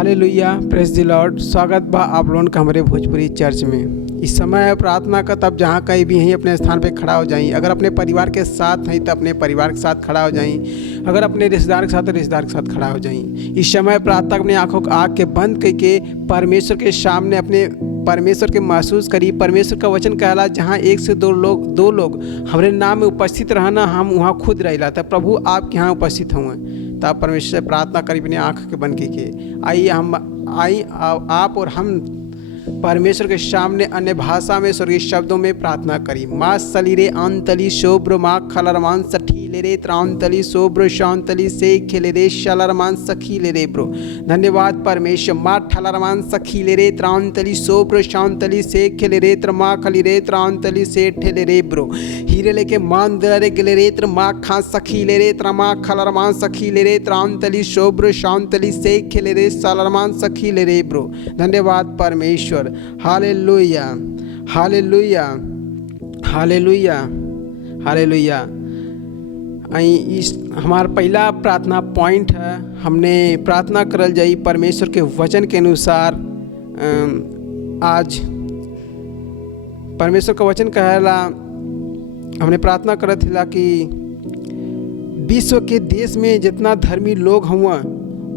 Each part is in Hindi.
Hallelujah, praise the Lord. स्वागत बा आप लोगन का हमारे भोजपुरी चर्च में। इस समय प्रार्थना का तब जहाँ कहीं भी हैं अपने स्थान पे खड़ा हो जाएं। अगर अपने परिवार के साथ हैं तो अपने परिवार के साथ खड़ा हो जाएं। अगर अपने रिश्तेदार के साथ तो रिश्तेदार के साथ खड़ा हो जाएं। इस समय प्रार्थना अपनी आँखों को आँख के बंद करके परमेश्वर के सामने अपने परमेश्वर के महसूस करी। परमेश्वर का वचन कहला जहाँ एक से दो लोग हमारे नाम में उपस्थित रहना, हम वहाँ खुद रहेला। तब प्रभु आपके यहाँ उपस्थित हुए तो आप परमेश्वर से प्रार्थना करी अपनी आँख के बंद करके। आइए आप और हम परमेश्वर के सामने अन्य भाषा में स्वर्गीय शब्दों में प्रार्थना करी। माँ सलीरे आंतली शोभ्र माँ खलरमान सठीले रे त्रांतली शोभ्र शांतली से खेले रे शलरमान सखीले रे ब्रो। धन्यवाद परमेश्वर। माँ ठलरमान सखीले रे त्रांतली शोभ्र शांतली से खेले रे त्रमा खली रे त्रांतली से ठेले रे ब्रो। हीरे लेके मान दरे गले रे त्रमा खा सखीले रे त्रमा खलरमान सखीले रे त्रांतली शोभ्र शांतली से खेले रे शलरमान सखीले रे ब्रो। धन्यवाद परमेश्वर। Hallelujah, hallelujah, hallelujah, hallelujah. इस हमारा पहला प्रार्थना पॉइंट है। हमने प्रार्थना करल जाई परमेश्वर के वचन के अनुसार। आज परमेश्वर का वचन कहला, हमने प्रार्थना करत हिला कि विश्व के देश में जितना धर्मी लोग हुआ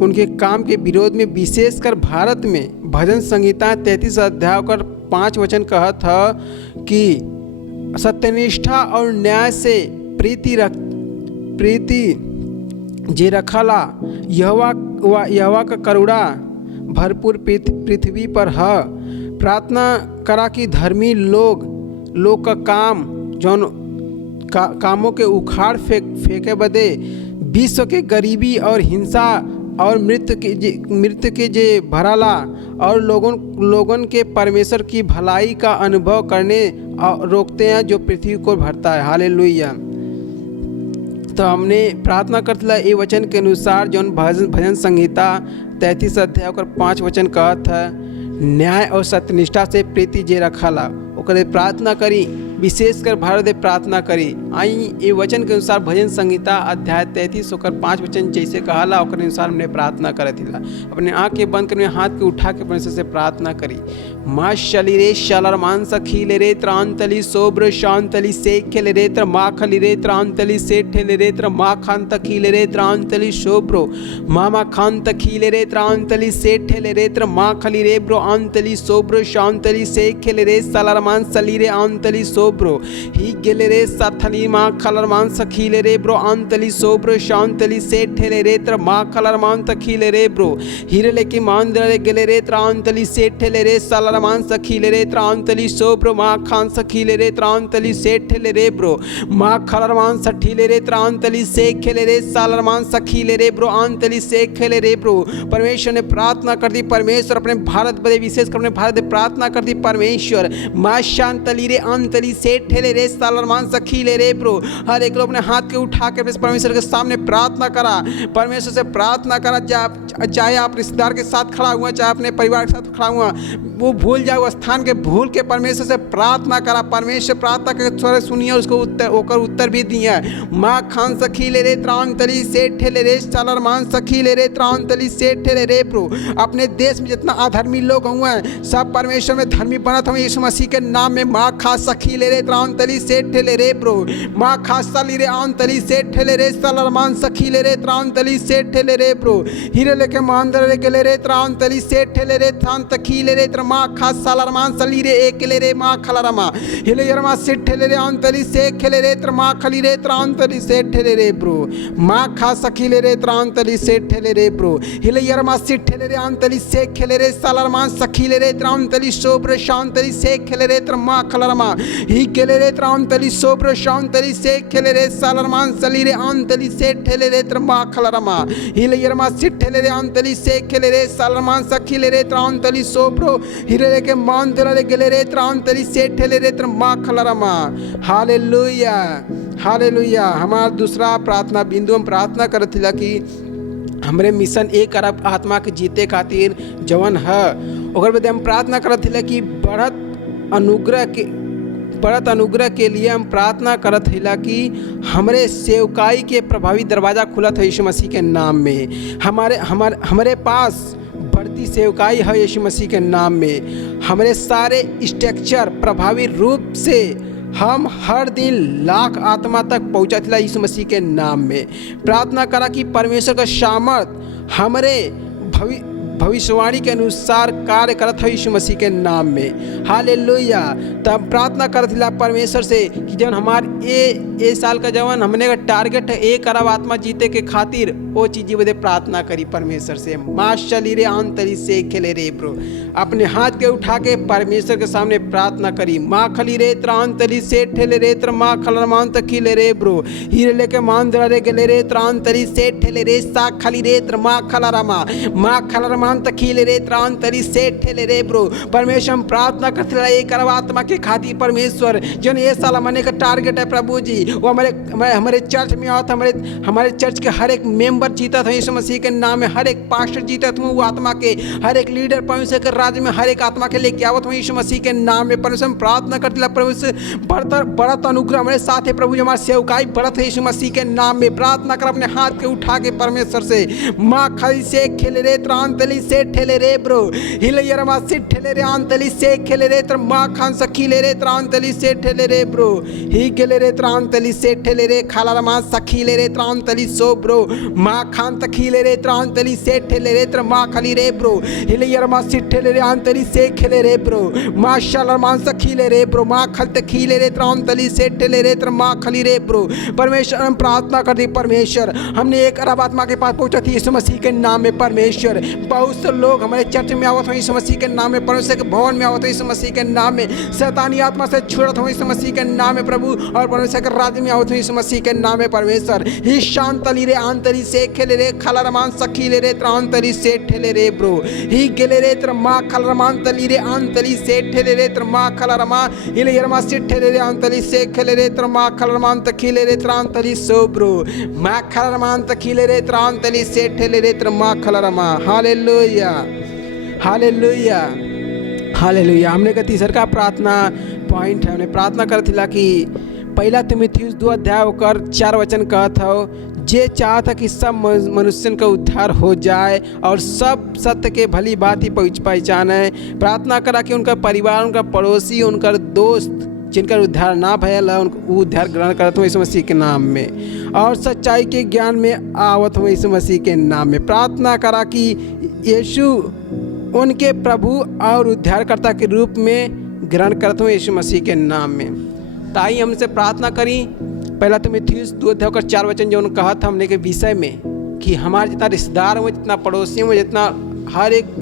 उनके काम के विरोध में, विशेषकर भारत में भजन संहिता 33 अध्याय कर 5 वचन कहत था कि सत्यनिष्ठा और न्याय से प्रीति जे रखला यहोवा का करुणा भरपूर पृथ्वी पर है। प्रार्थना करा कि धर्मी लोग का काम जौन कामों के उखाड़ फेंके बदे विश्व के गरीबी और हिंसा और मृत्यु के जे भराला और लोगन के परमेश्वर की भलाई का अनुभव करने रोकते हैं जो पृथ्वी को भरता है। हालेलुया। तो हमने प्रार्थना करतला ये वचन के अनुसार जौन भजन संहिता 33 अध्याय और 5 वचन कहत है, न्याय और सत्यनिष्ठा से प्रीति जे रखाला ओकरे प्रार्थना करी। विशेषकर भारत में प्रार्थना करी। आई ये वचन के अनुसार भजन संहिता अध्याय 33 होकर 5 वचन जैसे कहला ओकर अनुसार हमने प्रार्थना करत हिला। अपने आँख के बंद करने हाथ के उठा के परमेश्वर से प्रार्थना करी। माँ शली रे शलरमान सखीले रे त्रांतली शोभ्र शांतली से खेले रे त्र माँ खली रे त्रांतली से ठेले रे त्र माँ खान तखीले रे त्रांतली शोभ्रो मामा खान तखीले रे त्रांतली से ठेले रे त्र माँ खली रे ब्रो आंतली शोभ्र शांतली से खेले रे सलरमान सली रे आंतली ब्रो ही गेले रे सथली माँ खलरमान सखीले रे ब्रो आंतली सोब्रो शांतली से ठेले रे त्र माँ खलरमान तखीले रे ब्रो हीरे लेके मान दरे गेले रे त्रांतली से ठेले रे सलरमान सखीले रे त्रांतली सोब्रो माँ खान सखीले रे त्रांतली से ठेले रे ब्रो माँ खलरमान सठीले रे त्रांतली से खेले रे सलरमान सखीले रे ब्रो आंतली से खेले रे ब्रो। परमेश्वर ने प्रार्थना कर दी। परमेश्वर अपने भारत बदे विशेषकर अपने भारत में प्रार्थना कर दी। परमेश्वर माँ शांतली रे आंतली से ठेले रे सलरमान सखीले रे ब्रो। हर एक लोग अपने हाथ के उठा के परमेश्वर के सामने प्रार्थना करा। परमेश्वर से प्रार्थना करा। चाहे आप रिश्तेदार के साथ खड़ा हुआ, चाहे अपने परिवार के साथ खड़ा हुआ, वो भूल जाओ स्थान के भूल के परमेश्वर से प्रार्थना करा। परमेश्वर प्रार्थना के थोड़े सुनिए, उसको उत्तर भी दिए। माँ खान सखीले रे त्रांतली से ठेले रे सलरमान सखीले रे त्रांतली से ठेले रे ब्रो। अपने देश में जितना अधर्मी लोग हुए हैं सब परमेश्वर में धर्मी बनत हुए यीशु मसीह के नाम में। माँ खा सखीले रे त्रांतली से ठेले रे ब्रो माँ खा सली रे आंतली से ठेले रे सलरमान सखीले रे त्रांतली से ठेले रे ब्रो हीरे लेके मांदर रे गेले रे त्रांतली से ठेले रे थान तखीले रे माँ खा सलरमान सली रे एकले रे माँ खलरमा हिले यरमा से ठेले रे आंतली से खेले रे माँ खली रे त्रांतली से ठेले रे ब्रो माँ खा सखीले रे त्रांतली से ठेले रे ब्रो हिले यरमा से ठेले रे आंतली से खेले रे सलरमान सखीले रे त्रांतली शोभ्र शांतली से खेले रे माँ खलरमा ही गेले रे त्रांतली शोभ्र शांतली से खेले रे सलरमान सली रे आंतली से ठेले रे माँ खलरमा हिले यरमा से ठेले रे आंतली से खेले रे सलरमान सखीले रे त्रांतली शोभ्रो हिरे के मान तेरे गेले रे त्रांतली से ठेले रे माँ खलरमा। Hallelujah, hallelujah. हमारा दूसरा प्रार्थना बिंदु हम प्रार्थना करत हिला कि हमरे मिशन एक अरब आत्मा के जीते खातिर जवन है ओकर बदे हम प्रार्थना करत हिला कि बढ़त अनुग्रह के लिए हम प्रार्थना करत हिला कि हमरे सेवकाई के प्रभावी दरवाज़ा खुलत है यीशु मसीह के नाम में। हमारे पास बढ़ती सेवकाई है यीशु मसीह के नाम में। हमारे सारे स्ट्रक्चर प्रभावी रूप से हम हर दिन लाख आत्मा तक पहुँचा यीशु मसीह के नाम में। प्रार्थना करा कि परमेश्वर का सामर्थ हमारे भविष्यवाणी के अनुसार कार्य करत है यीशु मसीह के नाम में। हालेलुया। तब प्रार्थना करत ला परमेश्वर से कि जब हमार ए साल का जवन हमने का टारगेट है 1 अरब आत्मा जीते के खातिर वो चीज़ें बदे प्रार्थना करी परमेश्वर से। माँ चली रे आंतरी से खेले रे ब्रो, अपने हाथ के उठा के परमेश्वर के सामने प्रार्थना करी। माँ खली रे त्रांतरी से ठेले रे त्र माँ खलर मान तक खिले रे ब्रो, हीरे लेके मान दरा रे गले रे त्रांतरी से ठेले रे सा खली रे त्र माँ खलरा माँ खलर मान तक खिले रे त्रांतरी से ठेले रे ब्रो। परमेश्वर हम प्रार्थना करते रहे 1 अरब आत्मा के खातिर परमेश्वर जो ये साल महीने का टारगेट है प्रभु जी, वो हमारे चर्च में आवत, हमारे चर्च के हर एक मेंबर जीता था यीशु मसीह के नाम में, हर एक पास्टर जीता था वो आत्मा के, हर एक लीडर परमेश्वर के राज्य में हर एक आत्मा के लेके आवत हूँ यीशु मसीह के नाम में। परमेश्वर हम प्रार्थना करते ला प्रभु से बढ़त अनुग्रह हमारे साथ है प्रभु जी, हमारी सेवकाई बढ़त है यीशु मसीह के नाम में। प्रार्थना कर अपने हाथ के उठा के परमेश्वर से माँ खली से खेले रे त्रांतली से ठेले रे ब्रो, हिलैया मा से ठेले रे आंतली से खेले रे त्र माँ खान सखी ले रे त्रांतली से ठेले रे ब्रो, ही गेले रे त्रांतली से ठेले रे खाला मा सखी ले रे त्रांतली सो ब्रो, माँ खान तखी ले रे त्रांतली से ठेले रे त्र माँ खली रे ब्रो, हिलैया मा से ठेले रे आंतली से खेले रे ब्रो, माँ शाला मा सखी ले रे ब्रो, माँ खल तखी ले रे त्रांतली से ठेले रे त्र माँ खली रे ब्रो। परमेश्वर हम प्रार्थना करते परमेश्वर हमने 1 अरब आत्मा के पास पहुंचा थी यीशु मसीह के नाम में। परमेश्वर बहुत से लोग हमारे चर्च में आवत हो यीशु मसीह के नाम में, परमेश्वर के भवन में आवत हो यीशु मसीह के नाम में, शैतानी आत्मा से छुड़त हो यीशु मसीह के नाम में प्रभु, और परमेश्वर के राज्य में आवत हो यीशु मसीह के नाम में। परमेश्वर ही शांतली रे आंतरी से खेले रे खलरमान सखी ले रे त्रांतरी से ठेले रे ब्रो, ही गेले रे त्र माँ खलरमान तली रे आंतली से ठेले रे त्र माँ खलरमा इले यरमा से ठेले रे आंतली से खेले रे त्र माँ खलरमान तखीले रे त्रांतली सो ब्रो, माँ खलरमान तखीले रे त्रांतली से ठेले रे त्र माँ खलरमा। Hallelujah hallelujah hallelujah. हमने का तीसर का प्रार्थना पॉइंट है, हमने प्रार्थना कर थिला कि 1 तीमुथियुस 2 अध्याय होकर 4 वचन कहत हो, जे चाहता कि सब मनुष्यन का उद्धार हो जाए और सब सत्य के भली बात ही पहचाने। प्रार्थना करा कि उनका परिवार, उनका पड़ोसी, उनका दोस्त जिनका उद्धार ना भयल है उनको उद्धार ग्रहण करत हूँ यीशु मसीह के नाम में, और सच्चाई के ज्ञान में आवत हूँ यीशु मसीह के नाम में। प्रार्थना करा कि यीशु उनके प्रभु और उद्धारकर्ता के रूप में ग्रहण करते हुए यीशु मसीह के नाम में। ताई हमसे प्रार्थना करी 1 तीमुथियुस 2 अध्याय 4 वचन जो उन्होंने कहा था हमने के विषय में कि हमारे जितना रिश्तेदार हुए, जितना पड़ोसी हुए, जितना हर एक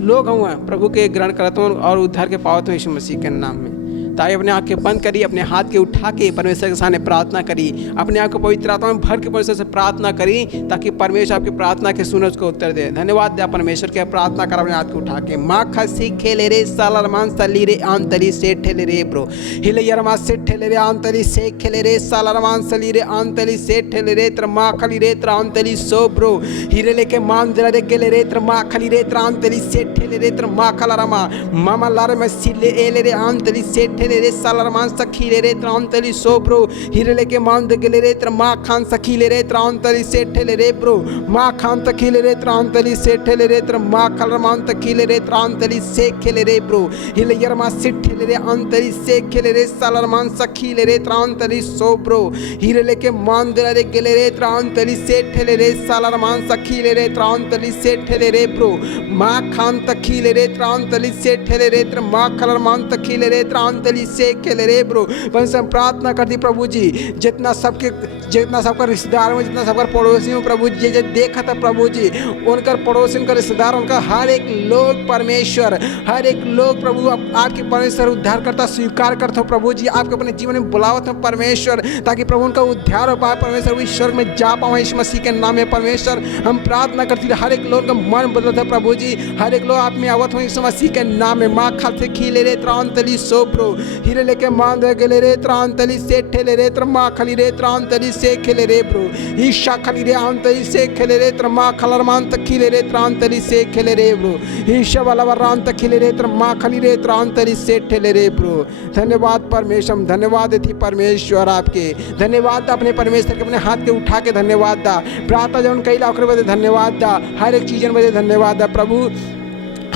लोग हुए प्रभु के ग्रहण करते हुए और उद्धार के पावत हुए यीशु मसीह के नाम में। ताई अपने आँखें बंद करी, अपने हाथ के उठा के परमेश्वर के सामने प्रार्थना करी, अपने आप को पवित्र आत्मा में भर के परमेश्वर से प्रार्थना करी ताकि परमेश्वर आपकी प्रार्थना के सुने उसको उत्तर दे। धन्यवाद दे परमेश्वर के। प्रार्थना कर अपने हाथ को उठा के माँ खसी खेले रे सालरमान सली रे आंतरी से ठेले रे ब्रो, हिलैया से ठेले रे आंतरी से खेले रे सालरमान सली रे आंतरी से ठेले रे त्र माँ खली रे त्र आंतरी सो ब्रो, हीरे लेके मान दरा रे गेले रे त्र माँ खली रे त्र आंतरी से ठेले रे त्र माँ खलरमा मामा लारे में सिले एले रे आंतरी से रे सालरमान सखी ले रे त्रांतली सो ब्रो, हीरे लेके मान दे गेले रे त्र माँ खान सखी ले रे त्रांतली से ठेले रे ब्रो, माँ खान तखी ले रे त्रांतली से ठेले रे त्र माँ खलरमान तखी ले रे त्रांतली से खेले रे ब्रो, हिले यरमा से ठेले रे अंतली से खेले रे सालरमान सखी ले रे त्रांतली सो ब्रो, हीरे लेके मान दे रे गेले रे त्रांतली से ठेले रे सालरमान सखी ले रे त्रांतली से ठेले रे ब्रो, माँ खान तखी ले रे त्रांतली से ठेले रे त्र माँ खलरमान तखी ले रे त्रांतली से खेले रे ब्रो। परमेश्वर प्रार्थना करती प्रभु जी जितना सबका रिश्तेदार में, जितना सबका पड़ोसी में प्रभु जी जो देखा था प्रभु जी उनका पड़ोसी, उनका रिश्तेदार, उनका हर एक लोग परमेश्वर, हर एक लोग प्रभु आपके परमेश्वर उद्धार करता स्वीकार करते हो प्रभु जी, आपके अपने जीवन में बुलावत हो परमेश्वर ताकि प्रभु उनका उद्धार हो पाए परमेश्वर, इस स्वर्ग में जा पाओ यीशु मसीह के नाम में। परमेश्वर हम प्रार्थना करती हर एक लोग का मन बदलता है प्रभु जी, हर एक लोग आप में आवत हो यीशु मसीह के नाम में। माँ खाल से खीले रे त्रांतली सो ब्रो, हीरे लेके मान दे गेले रे त्रांतली से ठेले रे त्र माँ खली रे त्रांतली से खेले रे ब्रो, ईशा खली रे आंतली से खेले रे त्र माँ खलरमान तक खिले रे त्रांतली से खेले रे ब्रो, ईशा वाला वरान तक खिले रे त्र माँ खली रे त्रांतली से ठेले रे ब्रो। धन्यवाद परमेश्वर, धन्यवाद थी परमेश्वर आपके, धन्यवाद अपने परमेश्वर के अपने हाथ के उठा के धन्यवाद दा, प्रार्थना जौन कई लाख बजे धन्यवाद दा, हर एक चीजन बजे धन्यवाद दा प्रभु।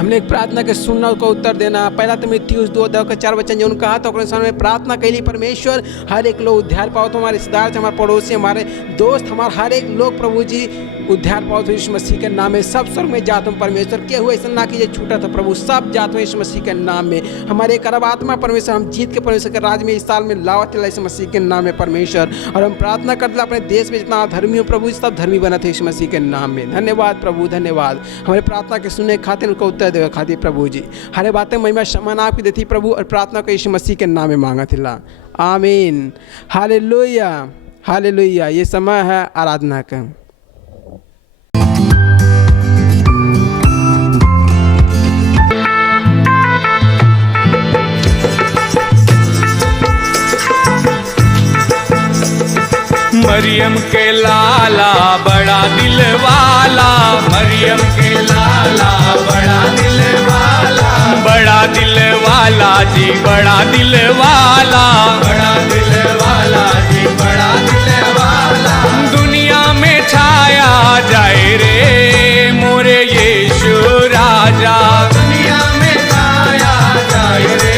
हमने एक प्रार्थना के सुनना को उत्तर देना। पहला तीमुथियुस 2:4 जो कहा तो में प्रार्थना कैली परमेश्वर हर एक लोग उद्धार पाओ, तो हमारे रिश्तेदार, हमारे पड़ोसी, हमारे दोस्त, हमारे हर एक लोग प्रभु जी उद्धार पाओ तो यीशु मसीह के नाम में। सब स्वर्ग में जात हूँ परमेश्वर के हुए ऐसा ना कीजिए छूटा था प्रभु, सब जात हूँ यीशु मसीह के नाम में। हमारे एक अरब आत्मा परमेश्वर हम जीत के परमेश्वर के राज में इस साल में लावत यीशु मसीह के नाम में परमेश्वर। और हम प्रार्थना करते अपने देश में जितना धर्मी हो प्रभु सब धर्मी बना थे यीशु मसीह के नाम में। धन्यवाद प्रभु, धन्यवाद हमारे प्रार्थना के सुनने खातिर उनको उत्तर देवे खातिर प्रभु जी। हरे बातें महिमा सम्मान आपकी देती प्रभु, और प्रार्थना को यीशु मसीह के नाम में मांगा थिला, आमीन। Hallelujah hallelujah. ये समय है आराधना का। मरियम के लाला बड़ा दिल वाला, मरियम के लाला बड़ा दिल वाला, बड़ा दिल वाला जी बड़ा दिल वाला, बड़ा दिल वाला जी बड़ा दिल वाला। दुनिया में छाया जाए रे मोरे यीशु राजा, दुनिया में छाया जाए रे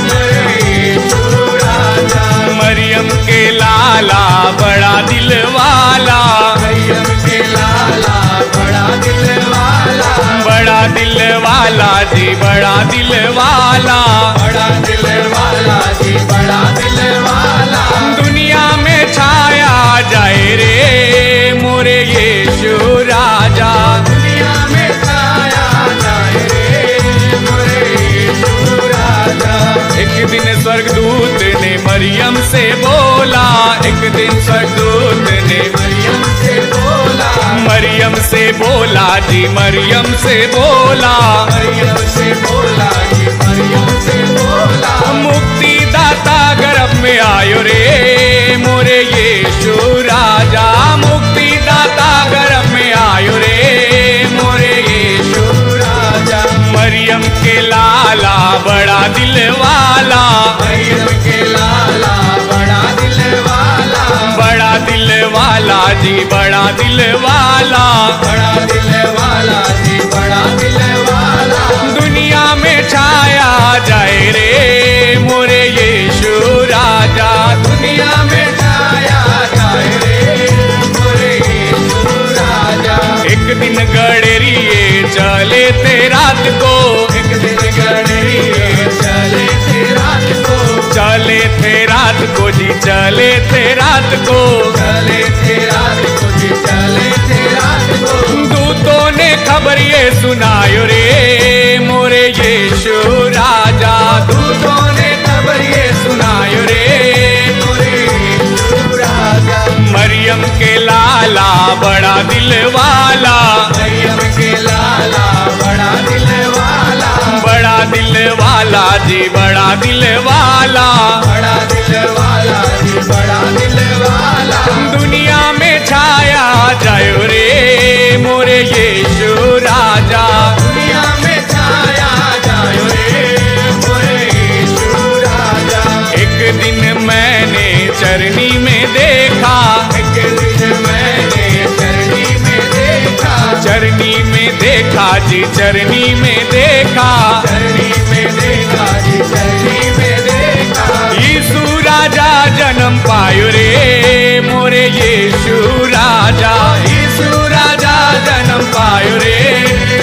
मोरे यीशु राजा। मरियम के लाला बड़ा दिल वाला, मरियम के लाला बड़ा दिल वाला, बड़ा दिल वाला जी बड़ा दिल वाला, बड़ा दिल वाला जी बड़ा दिल वाला। दुनिया में छाया जाए रे मोरे यीशु राजा, दुनिया में छाया जाए रे मोरे यीशु राजा। एक दिन स्वर्गदूत ने मरियम से बोला, एक दिन स्वर्गदूत ने मरियम से बोला, मरियम से बोला जी मरियम से बोला, मरियम से बोला जी मरियम से बोला। मुक्ति दाता गर्भ में आयो रे मोरे यीशु राजा, मुक्ति दाता गर्भ में आयो रे मोरे यीशु राजा। मरियम के लाला बड़ा दिल वाला, मरियम के लाला बड़ा दिल वाला, बड़ा दिल वाला जी बड़ा दिल वाला, बड़ा दिल वाला जी बड़ा दिल वाला। दुनिया में छाया जाए रे मोरे यीशु राजा, दुनिया में छाया जाए रे मोरे यीशु राजा। एक दिन गडरिए चले थे रात को, एक दिन गडरिए चले थे रात को, चले थे रात को जी चले थे रात को, चले थे रात को जी चले थे रात को। दूतों ने खबर ये सुनायो रे मोरे यीशु राजा, दूतों ने खबर ये सुनायो रे मोरे यीशु राजा। मरियम के लाला बड़ा दिल वाला, मरियम के लाला बड़ा दिल वाला, बड़ा दिल वाला जी बड़ा दिल वाला, बड़ा दिल वाला जी बड़ा दिल वाला। दुनिया में छाया जायो रे मोरे यीशु राजा, दुनिया में छाया जायो रे मोरे यीशु राजा। एक दिन मैंने चरनी में देखा, एक दिन मैंने चरनी में देखा, चरनी में देखा जी चरनी में देखा, चरनी में देखा जी चरनी में देखा। यीशु राजा जन्म पायो रे मोरे यीशु राजा, यीशु राजा जन्म पायो रे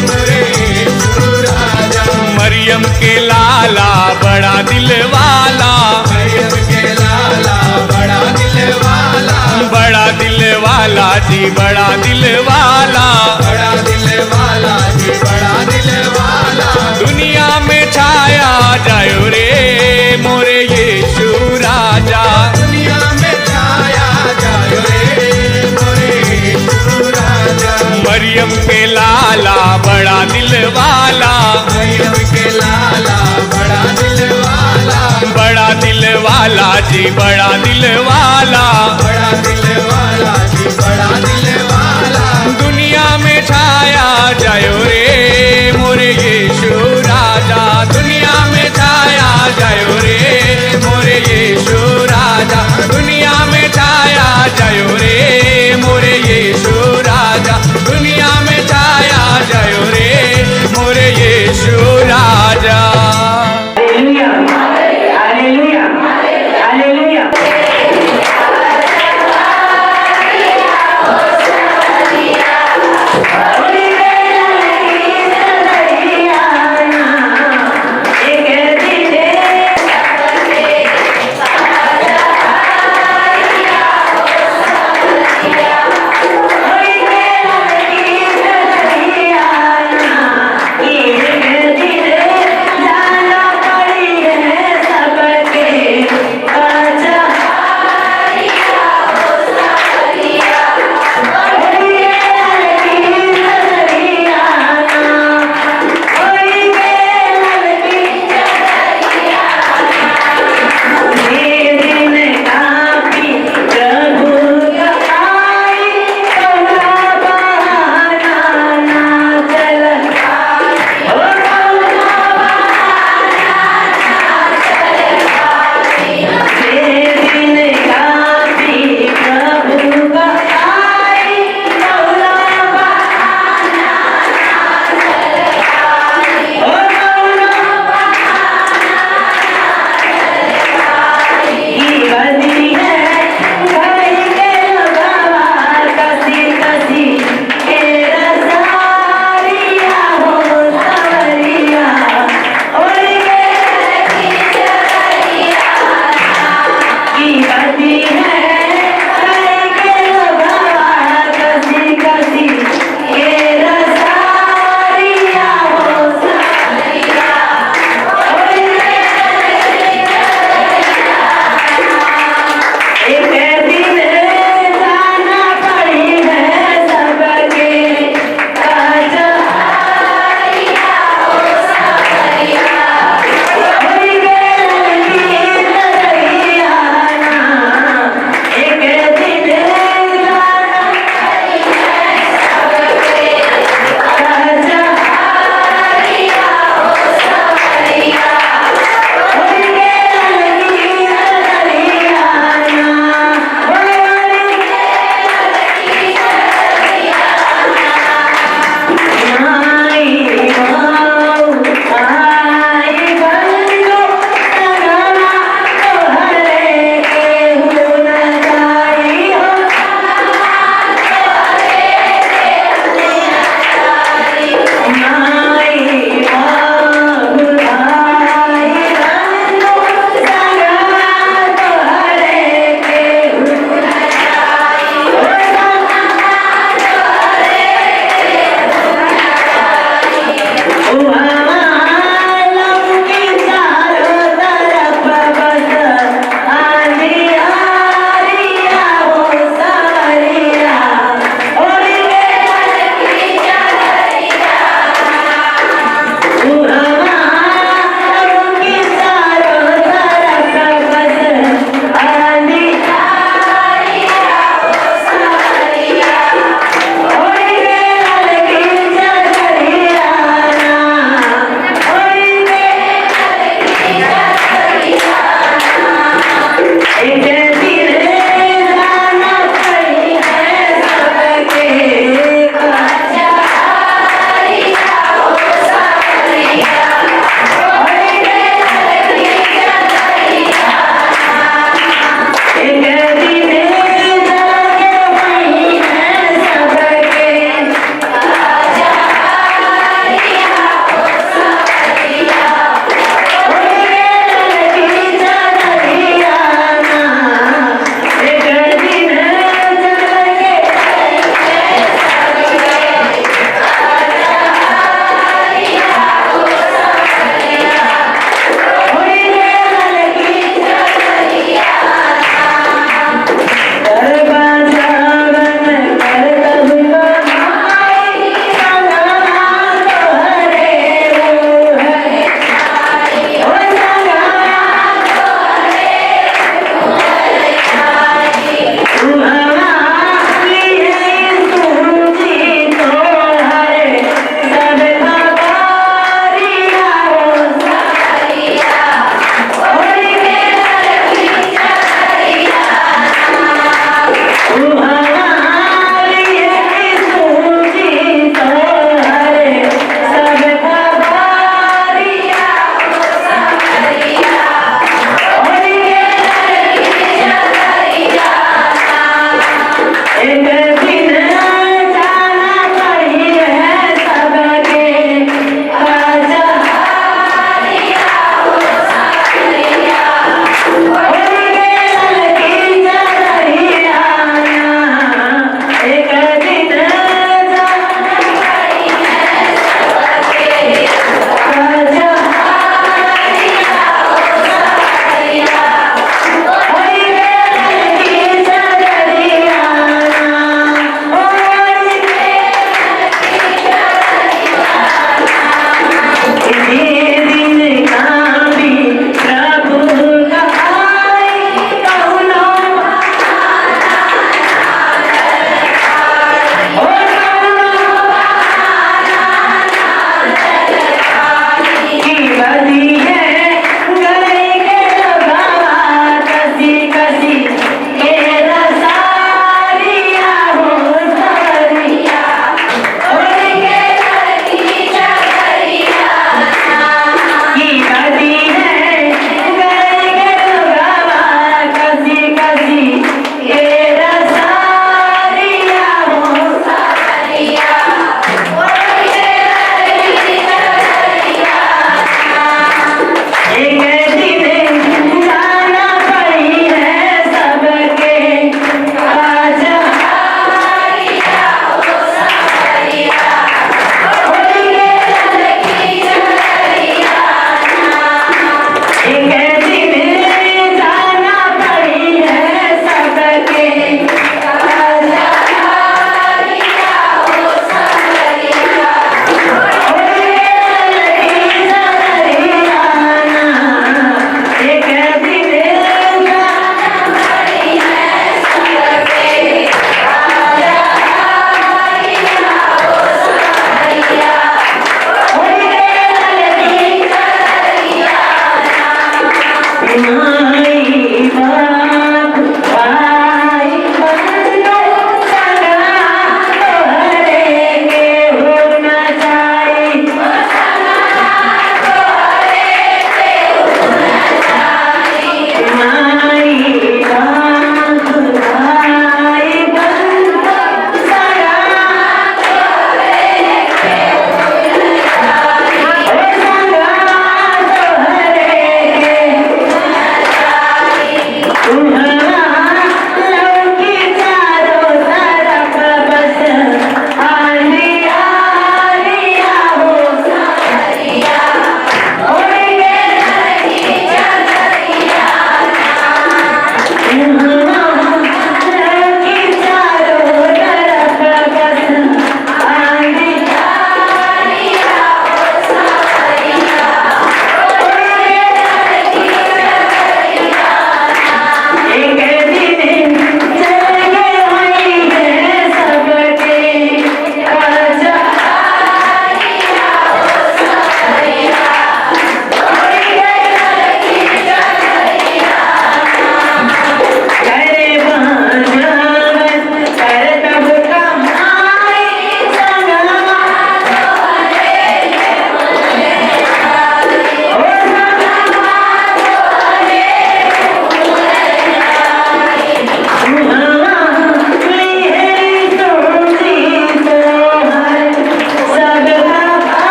मोरे यीशु राजा। मरियम के लाला बड़ा दिल वाला, मरियम के लाला बड़ा दिल वाला, बड़ा दिल वाला जी बड़ा दिल वाला, बड़ा दिल वाला जी बड़ा दिल वाला। दुनिया में छाया जायो रे मोरे यीशु राजा, दुनिया में छाया जायो रे मोरे यीशु राजा। मरियम के लाला बड़ा दिल वाला, मरियम के लाला बड़ा दिल वाला, बड़ा दिल वाला जी बड़ा दिल वाला, बड़ा दिल वाला जी बड़ा दिल वाला। दुनिया में छाया जायो रे मोरे यीशु राजा, दुनिया में छाया जायो रे मोरे यीशु राजा, दुनिया में छाया जायो रे मोरे यीशु राजा, दुनिया में छाया जायो रे मोरे राजा। Hallelujah hallelujah hallelujah. Yeah.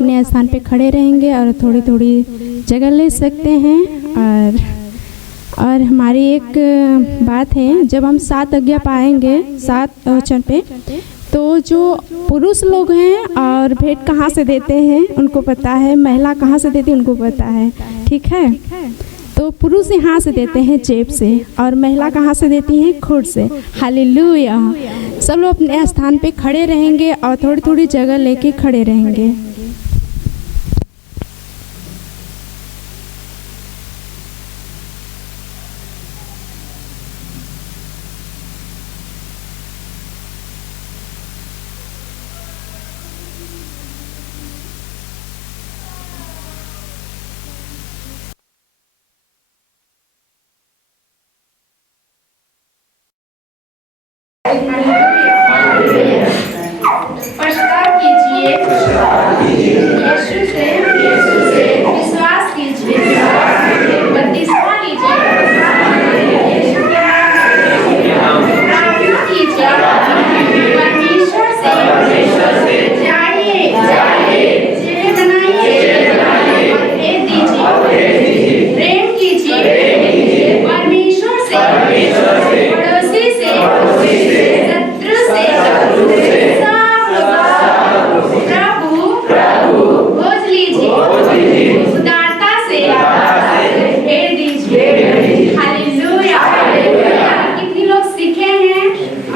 अपने स्थान पे खड़े रहेंगे और थोड़ी थोड़ी जगह ले सकते हैं। और हमारी एक बात है, जब हम 7 आज्ञा पाएंगे 7 वचन पे, तो जो पुरुष लोग हैं और भेंट कहाँ से देते हैं उनको पता है, महिला कहाँ से देती है उनको पता है, ठीक है। तो पुरुष यहाँ से देते हैं जेब से और महिला कहाँ से देती हैं, खुद से। हालेलुया। सब लोग अपने स्थान पे खड़े रहेंगे और थोड़ी थोड़ी जगह लेके खड़े रहेंगे। पश्चाताप कीजिए, यीशु से विश्वास कीजिए, बपतिस्मा लीजिए, यीशु के नाम में प्रार्थना कीजिए, परमेश्वर से जाइए, चेहरे बनाइए, भेद दीजिए, प्रेम कीजिए, परमेश्वर से, पड़ोसी से, शत्रु से, प्रभु भोज लीजिए, उदारता से भेज दीजिए। हालेलुया। कितने लोग सीखे हैं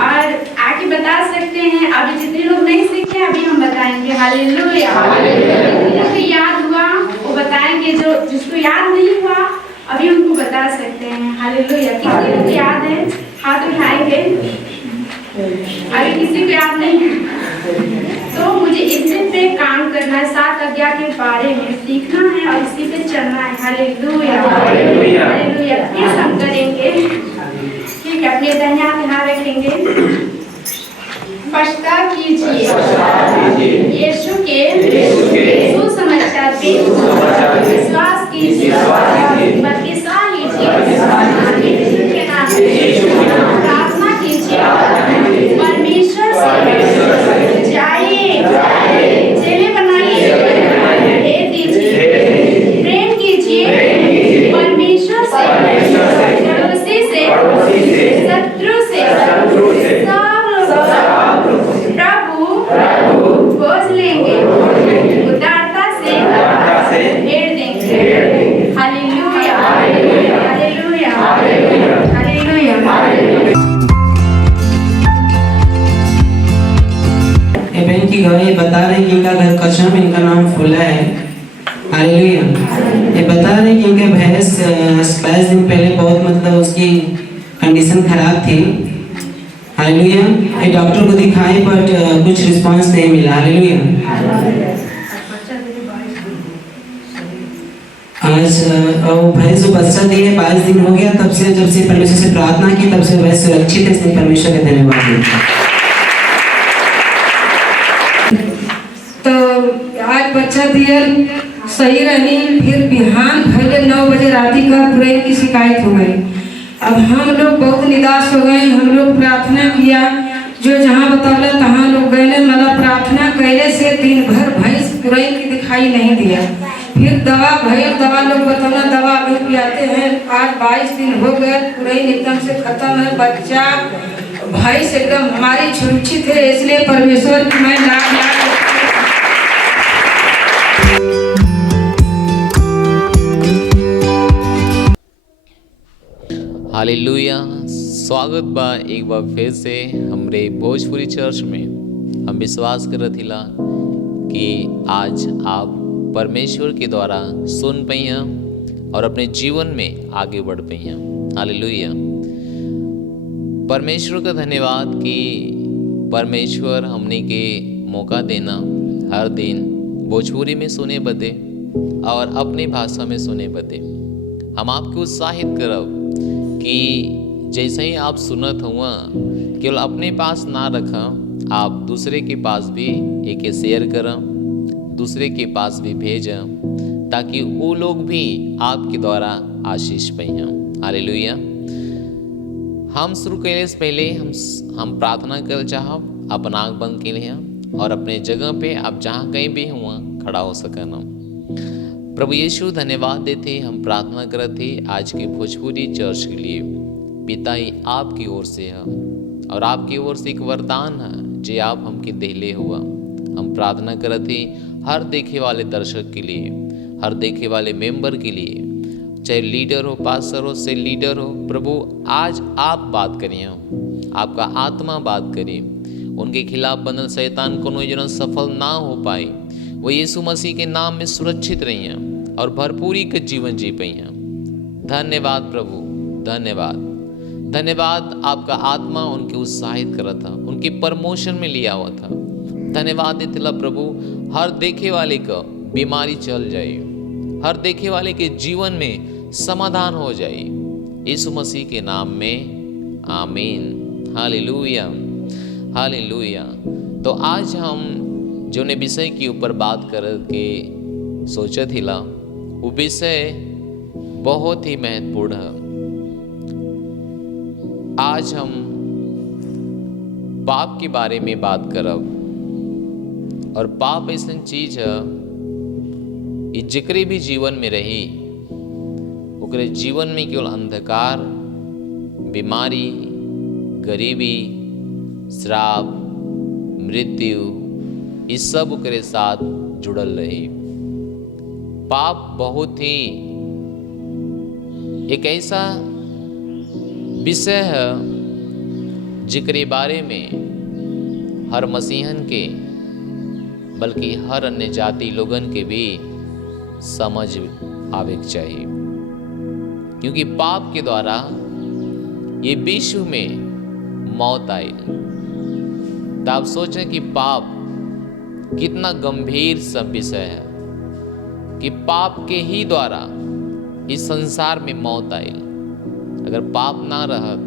और आगे बता सकते हैं? अभी जितने लोग नहीं सीखे अभी हम बताएंगे। हालेलुया। जितने लोग को याद हुआ वो बताएंगे, जो जिसको याद नहीं हुआ अभी उनको बता सकते हैं। हालेलुया। कितने लोग याद है? हाथ उठाएंगे। अभी किसी को याद नहीं है तो मुझे इसी पे काम करना है, 7 आज्ञा के बारे में सीखना है और इसी पे चलना है। हालेलुया। हालेलुया। फिर हम करेंगे, ठीक है। अपने दाहिने हाथ यहाँ रखेंगे। पश्चाताप कीजिए, यीशु के सुसमाचार पे विश्वास कीजिए, बपतिस्मा लीजिए, यीशु के नाम में प्रार्थना कीजिए, परमेश्वर से जाइए, चेले बनाइए, भेद दीजिए, प्रेम कीजिए, परमेश्वर से, पड़ोसी से, शत्रु से, सब प्रभु भोज लेंगे, उदारता से भेद देंगे। हालेलुया। हालेलुया। हालेलुया। ये बहन की गवाही बता रहे हैं कि इनका घर कसम, इनका नाम फुला है। हालेलुया। ये बता रहे हैं कि इनके भैंस 22 दिन पहले बहुत मतलब उसकी कंडीशन खराब थी। हालेलुया। ये डॉक्टर को दिखाए बट कुछ रिस्पांस नहीं मिला। हालेलुया। आज वो भैंस जो बच्चा दिए 22 दिन हो गया, तब से जब से परमेश्वर से प्रार्थना की तब से भैंस सुरक्षित है। इसलिए परमेश्वर का धन्यवाद देते हैं। तो आज बच्चा दिया सही रही, फिर बिहान भले 9 बजे राती का ब्रेन की शिकायत हो गई। अब हम लोग बहुत निराश हो गए। हम लोग प्रार्थना किया, जो जहाँ बतौला तहाँ लोग गए, मतलब प्रार्थना कैले से दिन भर भैंस ब्रेन की दिखाई नहीं दिया। फिर दवा दवा लोग बतौना, दवा अभी पियाते हैं। आज 22 दिन हो गए, ब्रेन एकदम से खत्म है। बच्चा भैंस एकदम हमारी सुरक्षित है। इसलिए परमेश्वर की मैं लाख हालेलुया। स्वागत बा एक बार फिर से हमरे भोजपुरी चर्च में। हम विश्वास करत हिला कि आज आप परमेश्वर के द्वारा सुन पैया और अपने जीवन में आगे बढ़ पैया। हालेलुया। परमेश्वर का धन्यवाद कि परमेश्वर हमने के मौका देना हर दिन भोजपुरी में सुने बदे और अपनी भाषा में सुने बदे। हम आपको उत्साहित करब कि जैसे ही आप सुनत हुआ केवल अपने पास ना रखा, आप दूसरे के पास भी एक शेयर करम, दूसरे के पास भी भेजम, ताकि वो लोग भी आपके द्वारा आशीष पाइए। हालेलुया। हम शुरू करने से पहले हम प्रार्थना कर चाहब। अपना आँख बंद के लिए और अपने जगह पे आप जहाँ कहीं भी हुआ खड़ा हो सका ना। प्रभु यीशु धन्यवाद देते, हम प्रार्थना करते आज के भोजपुरी चर्च के लिए। पिता ही आपकी ओर से है और आपकी ओर से एक वरदान है जे आप हमके देले हुआ। हम प्रार्थना करते हर देखे वाले दर्शक के लिए, हर देखे वाले मेंबर के लिए, चाहे लीडर हो, पास्टर हो, से लीडर हो। प्रभु आज आप बात करिए, आपका आत्मा बात करिए। उनके खिलाफ बनल शैतान कोनो योजना सफल ना हो पाए, वो यीशु मसीह के नाम में सुरक्षित रही हैं और भरपूरी के जीवन जी पाई हैं। धन्यवाद प्रभु, धन्यवाद धन्यवाद। आपका आत्मा उनके उत्साहित करा था, उनकी प्रमोशन में लिया हुआ था। धन्यवाद देते प्रभु, हर देखे वाले का बीमारी चल जाए, हर देखे वाले के जीवन में समाधान हो जाए, यीशु मसीह के नाम में आमीन। Hallelujah, hallelujah. तो आज हम जो ने विषय के ऊपर बात करके सोचा थिला, वो विषय बहुत ही महत्वपूर्ण है। आज हम पाप के बारे में बात करब और पाप ऐसा चीज है कि जिकरे भी जीवन में रही ओकरे जीवन में केवल अंधकार, बीमारी, गरीबी, श्राप, मृत्यु, ये सब ओकरे साथ जुड़ल रही। पाप बहुत ही एक ऐसा विषय है जिकरे बारे में हर मसीहन के बल्कि हर अन्य जाति लोगन के भी समझ आवे के चाहिए, क्योंकि पाप के द्वारा ये विश्व में मौत आई। तो आप सोचें कि पाप कितना गंभीर सब विषय है कि पाप के ही द्वारा इस संसार में मौत आई। अगर पाप ना रहत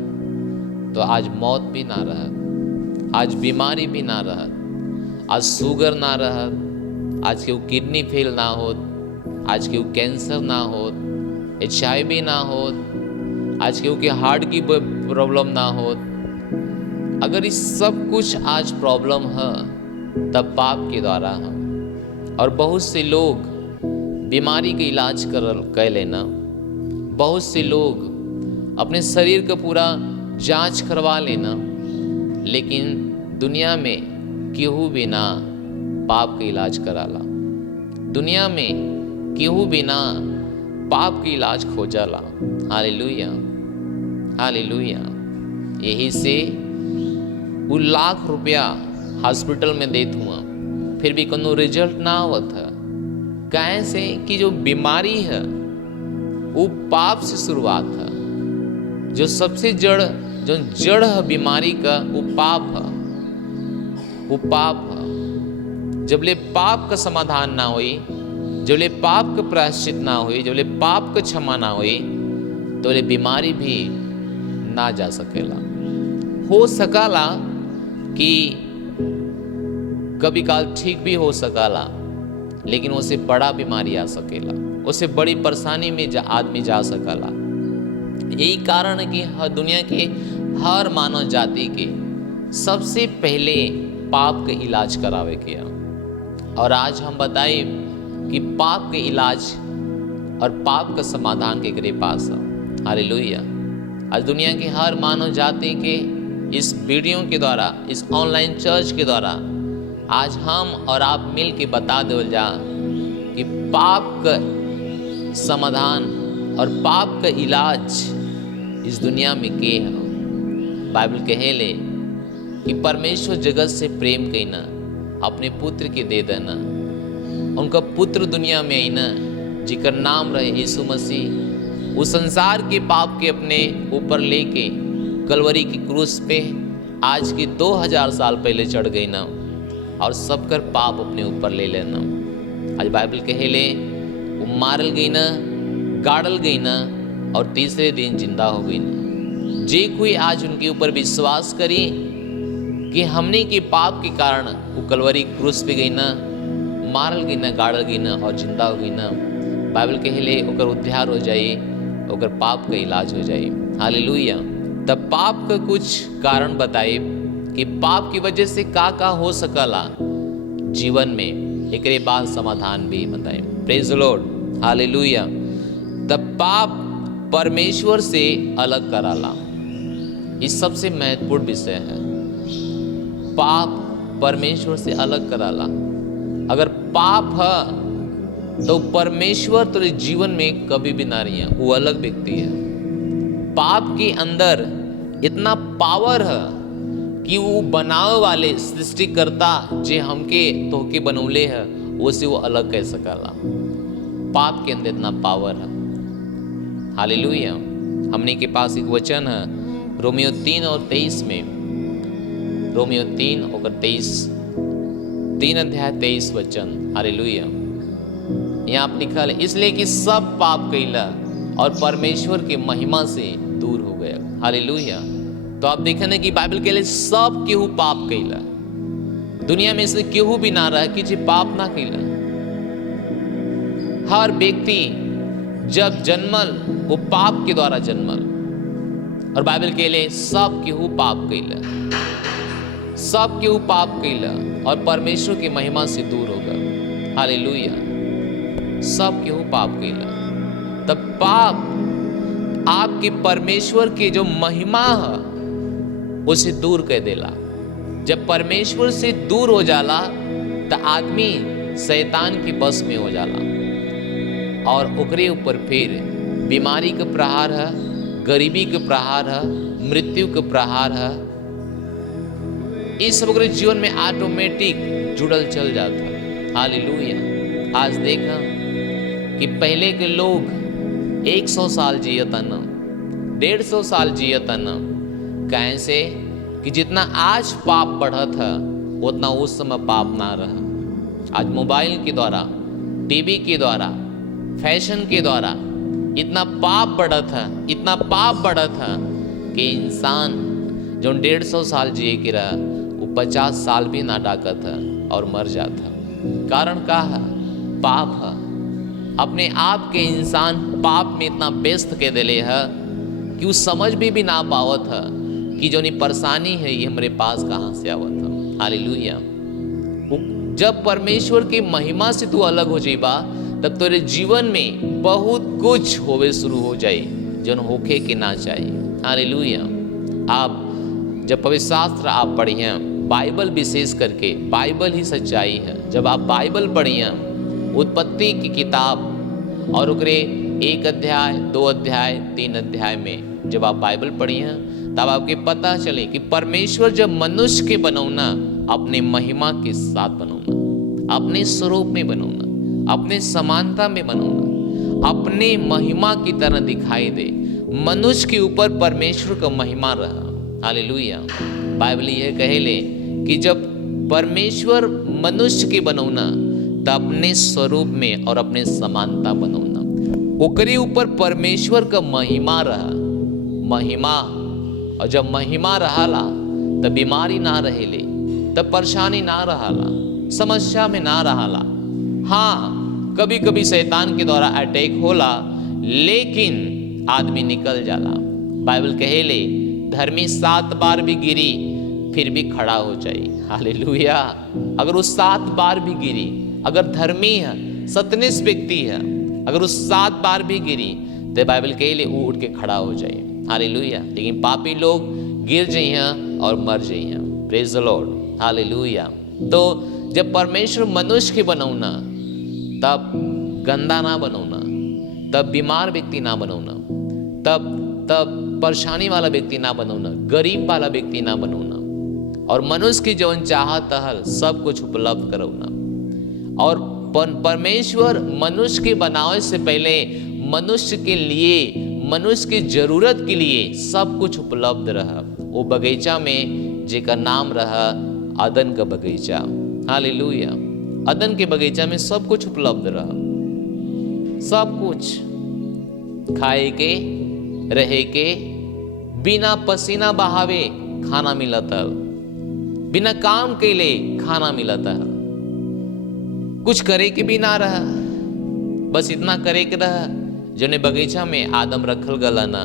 तो आज मौत भी ना रहत, आज बीमारी भी ना रहत, आज शुगर ना रहत, आज केहू किडनी फेल ना होत, आज केहू कैंसर ना होत, HIV ना होत, आज केहू के हार्ट की प्रॉब्लम ना होत। अगर इस सब कुछ आज प्रॉब्लम है तब पाप के द्वारा है। और बहुत से लोग बीमारी के इलाज कर लेना, बहुत से लोग अपने शरीर का पूरा जांच करवा लेना, लेकिन दुनिया में केहू बिना पाप के इलाज कराला, दुनिया में केहू बिना पाप के इलाज खोजाला। Hallelujah, hallelujah. यही से वो लाख रुपया हॉस्पिटल में देत हुआ फिर भी कोनो रिजल्ट ना आवत है। काहे से कि जो बीमारी है वो पाप से शुरुआत है। जो सबसे जड़ है बीमारी का वो पाप है, वो पाप है। जब ले पाप का समाधान ना हुई, जब ले पाप का प्रायश्चित ना हुई, जब ले पाप का क्षमा ना हुई, तो ले बीमारी भी ना जा सकेला। हो सकाला कि कभी काल ठीक भी हो सकाला, लेकिन उससे बड़ा बीमारी आ सकेला, उससे बड़ी परेशानी में आदमी जा सकाला। यही कारण है कि दुनिया के हर मानव जाति के सबसे पहले पाप का इलाज करावे के। और आज हम बताए कि पाप के इलाज और पाप का समाधान के पास है। हालेलुया। आज दुनिया के हर मानव जाति के इस वीडियो के द्वारा, इस ऑनलाइन चर्च के द्वारा आज हम और आप मिल के बता देवल जा कि पाप का समाधान और पाप का इलाज इस दुनिया में के है। बाइबल कहेले कि परमेश्वर जगत से प्रेम कईना, अपने पुत्र के दे देना। उनका पुत्र दुनिया में आई ना, जिकर नाम रहे यीशु मसीह। उस संसार के पाप के अपने ऊपर लेके कलवरी की क्रूस पे आज के 2000 साल पहले चढ़ गई ना, और सबकर पाप अपने ऊपर ले लेना। आज बाइबल कहेले वो मारल गई ना, गाड़ल गई ना, और तीसरे दिन जिंदा हो गई ना। जे कोई आज उनके ऊपर विश्वास करी कि हमने के पाप के कारण वो कलवरी क्रूस पे गई ना, मारल गई ना, गाड़ल गई ना, और जिंदा हो गई ना। बाइबल कहेले ओकर उद्धार हो जाए, ओकर पाप का इलाज हो जाए। हालेलुया। तब पाप का कुछ कारण बताए कि पाप की वजह से का हो सकला जीवन में। एकरे बाद समाधान भी बताए। Praise the Lord, hallelujah. तब पाप परमेश्वर से अलग कराला, इस सबसे महत्वपूर्ण विषय है। पाप परमेश्वर से अलग कराला। अगर पाप है तो परमेश्वर तेरे जीवन में कभी भी ना रही है, वो अलग व्यक्ति है। पाप के अंदर इतना पावर है कि वो बनावे वाले सृष्टिकर्ता जे हमके तोहके बनौले है उसे वो अलग कह सकला। पाप के अंदर इतना पावर है। हालेलुया। हमने के पास एक वचन है रोमियो 3 और 23 में, रोमियो 3 और 23, 3 अध्याय 23 वचन। हालेलुया। यहाँ आप लिखा है, इसलिए कि सब पाप कैला और परमेश्वर के महिमा से दूर हो गया। हालेलुया। तो आप देखें ना कि बाइबल के लिए सब केहू पाप कैला। दुनिया में से केहू भी ना रहा कि जे पाप ना कैला। हर व्यक्ति जब जन्मल वो पाप के द्वारा जन्मल, और बाइबल के लिए सब केहू पाप कैला, सब केहू पाप कैला और परमेश्वर की महिमा से दूर होगा। हालेलुया। सब केहू पाप कैला। तब पाप आपके परमेश्वर के जो महिमा है उसे दूर कर देला। जब परमेश्वर से दूर हो जाला तो आदमी शैतान के बस में हो जाला और ओकरे ऊपर फिर बीमारी के प्रहार है, गरीबी के प्रहार है, मृत्यु के प्रहार है। इस सब ओकरे जीवन में ऑटोमेटिक जुड़ल चल जाता है। हालेलुया। आज देखा कि पहले के लोग 100 साल जियता न, 150 साल जियता न। कैसे कि जितना आज पाप बढ़त है उतना उस समय पाप ना रहा। आज मोबाइल के द्वारा, टीवी के द्वारा, फैशन के द्वारा इतना पाप बढ़त है, इतना पाप बढ़त है कि इंसान जो 150 साल जिए के रहा वो 50 साल भी ना डाकत है और मर जाता। कारण का है? पाप है। अपने आप के इंसान पाप में इतना व्यस्त के दिले है कि वो समझ भी ना पावत है कि जो नहीं परेशानी है ये हमारे पास कहाँ से आवत है। हालेलुया। जब परमेश्वर की महिमा से तू अलग हो जाइबा तब तेरे जीवन में बहुत कुछ होवे शुरू हो जाए जो होके के ना चाहिए। हालेलुया। आप जब पवित्र शास्त्र आप पढ़िए, बाइबल विशेष करके, बाइबल ही सच्चाई है। जब आप बाइबल पढ़िए, उत्पत्ति की किताब और ओकरे 1 अध्याय, 2 अध्याय, 3 अध्याय में जब आप बाइबल पढ़िए तब आपके पता चले कि परमेश्वर जब मनुष्य के बनौना अपने महिमा के साथ बनौना, अपने स्वरूप में बनौना, अपने समानता में बनौना, अपने महिमा की तरह दिखाई दे, मनुष्य के ऊपर परमेश्वर का महिमा रहा। हालेलुया। बाइबल यह कहेले कि जब परमेश्वर मनुष्य के बनौना तो अपने स्वरूप में और अपने समानता बनौना, ओकरे ऊपर परमेश्वर का महिमा रहा। महिमा, और जब महिमा रहाला तब बीमारी ना रहेले, तब परेशानी ना रहाला, समस्या में ना रहाला। हाँ, कभी कभी शैतान के द्वारा अटैक होला लेकिन आदमी निकल जाला। बाइबल कहेले धर्मी 7 बार भी गिरी फिर भी खड़ा हो जाए। हालेलुया। अगर वो 7 बार भी गिरी, अगर धर्मी है, सत्यनिष्ठ व्यक्ति है, अगर वो 7 बार भी गिरी तो बाइबल कहेले वो उठ के खड़ा हो जाए। हालेलुया। लेकिन पापी लोग गिर जाइए और मर जाइए। Praise the Lord. हालेलुया। तो जब परमेश्वर मनुष्य के बनौना तब गंदा ना बनौना, तब बीमार व्यक्ति ना बनौना, तब परेशानी वाला व्यक्ति ना बनौना, गरीब वाला व्यक्ति ना बनौना, और मनुष्य की जवन चाहत हल सब कुछ उपलब्ध करौना। और परमेश्वर मनुष्य के बनावे से पहले मनुष्य के लिए, मनुष्य की जरूरत के लिए सब कुछ उपलब्ध रहा। वो बगीचा में जेका नाम रहा अदन का बगीचा। हालेलुया। अदन के बगीचा में सब कुछ उपलब्ध रहा, सब कुछ खाए के, रहे के, बिना पसीना बहावे खाना मिलता, बिना काम के लिए खाना मिलता, कुछ करे के भी ना रहा, बस इतना करे के रहा जने बगीचा में आदम रखल गला ना,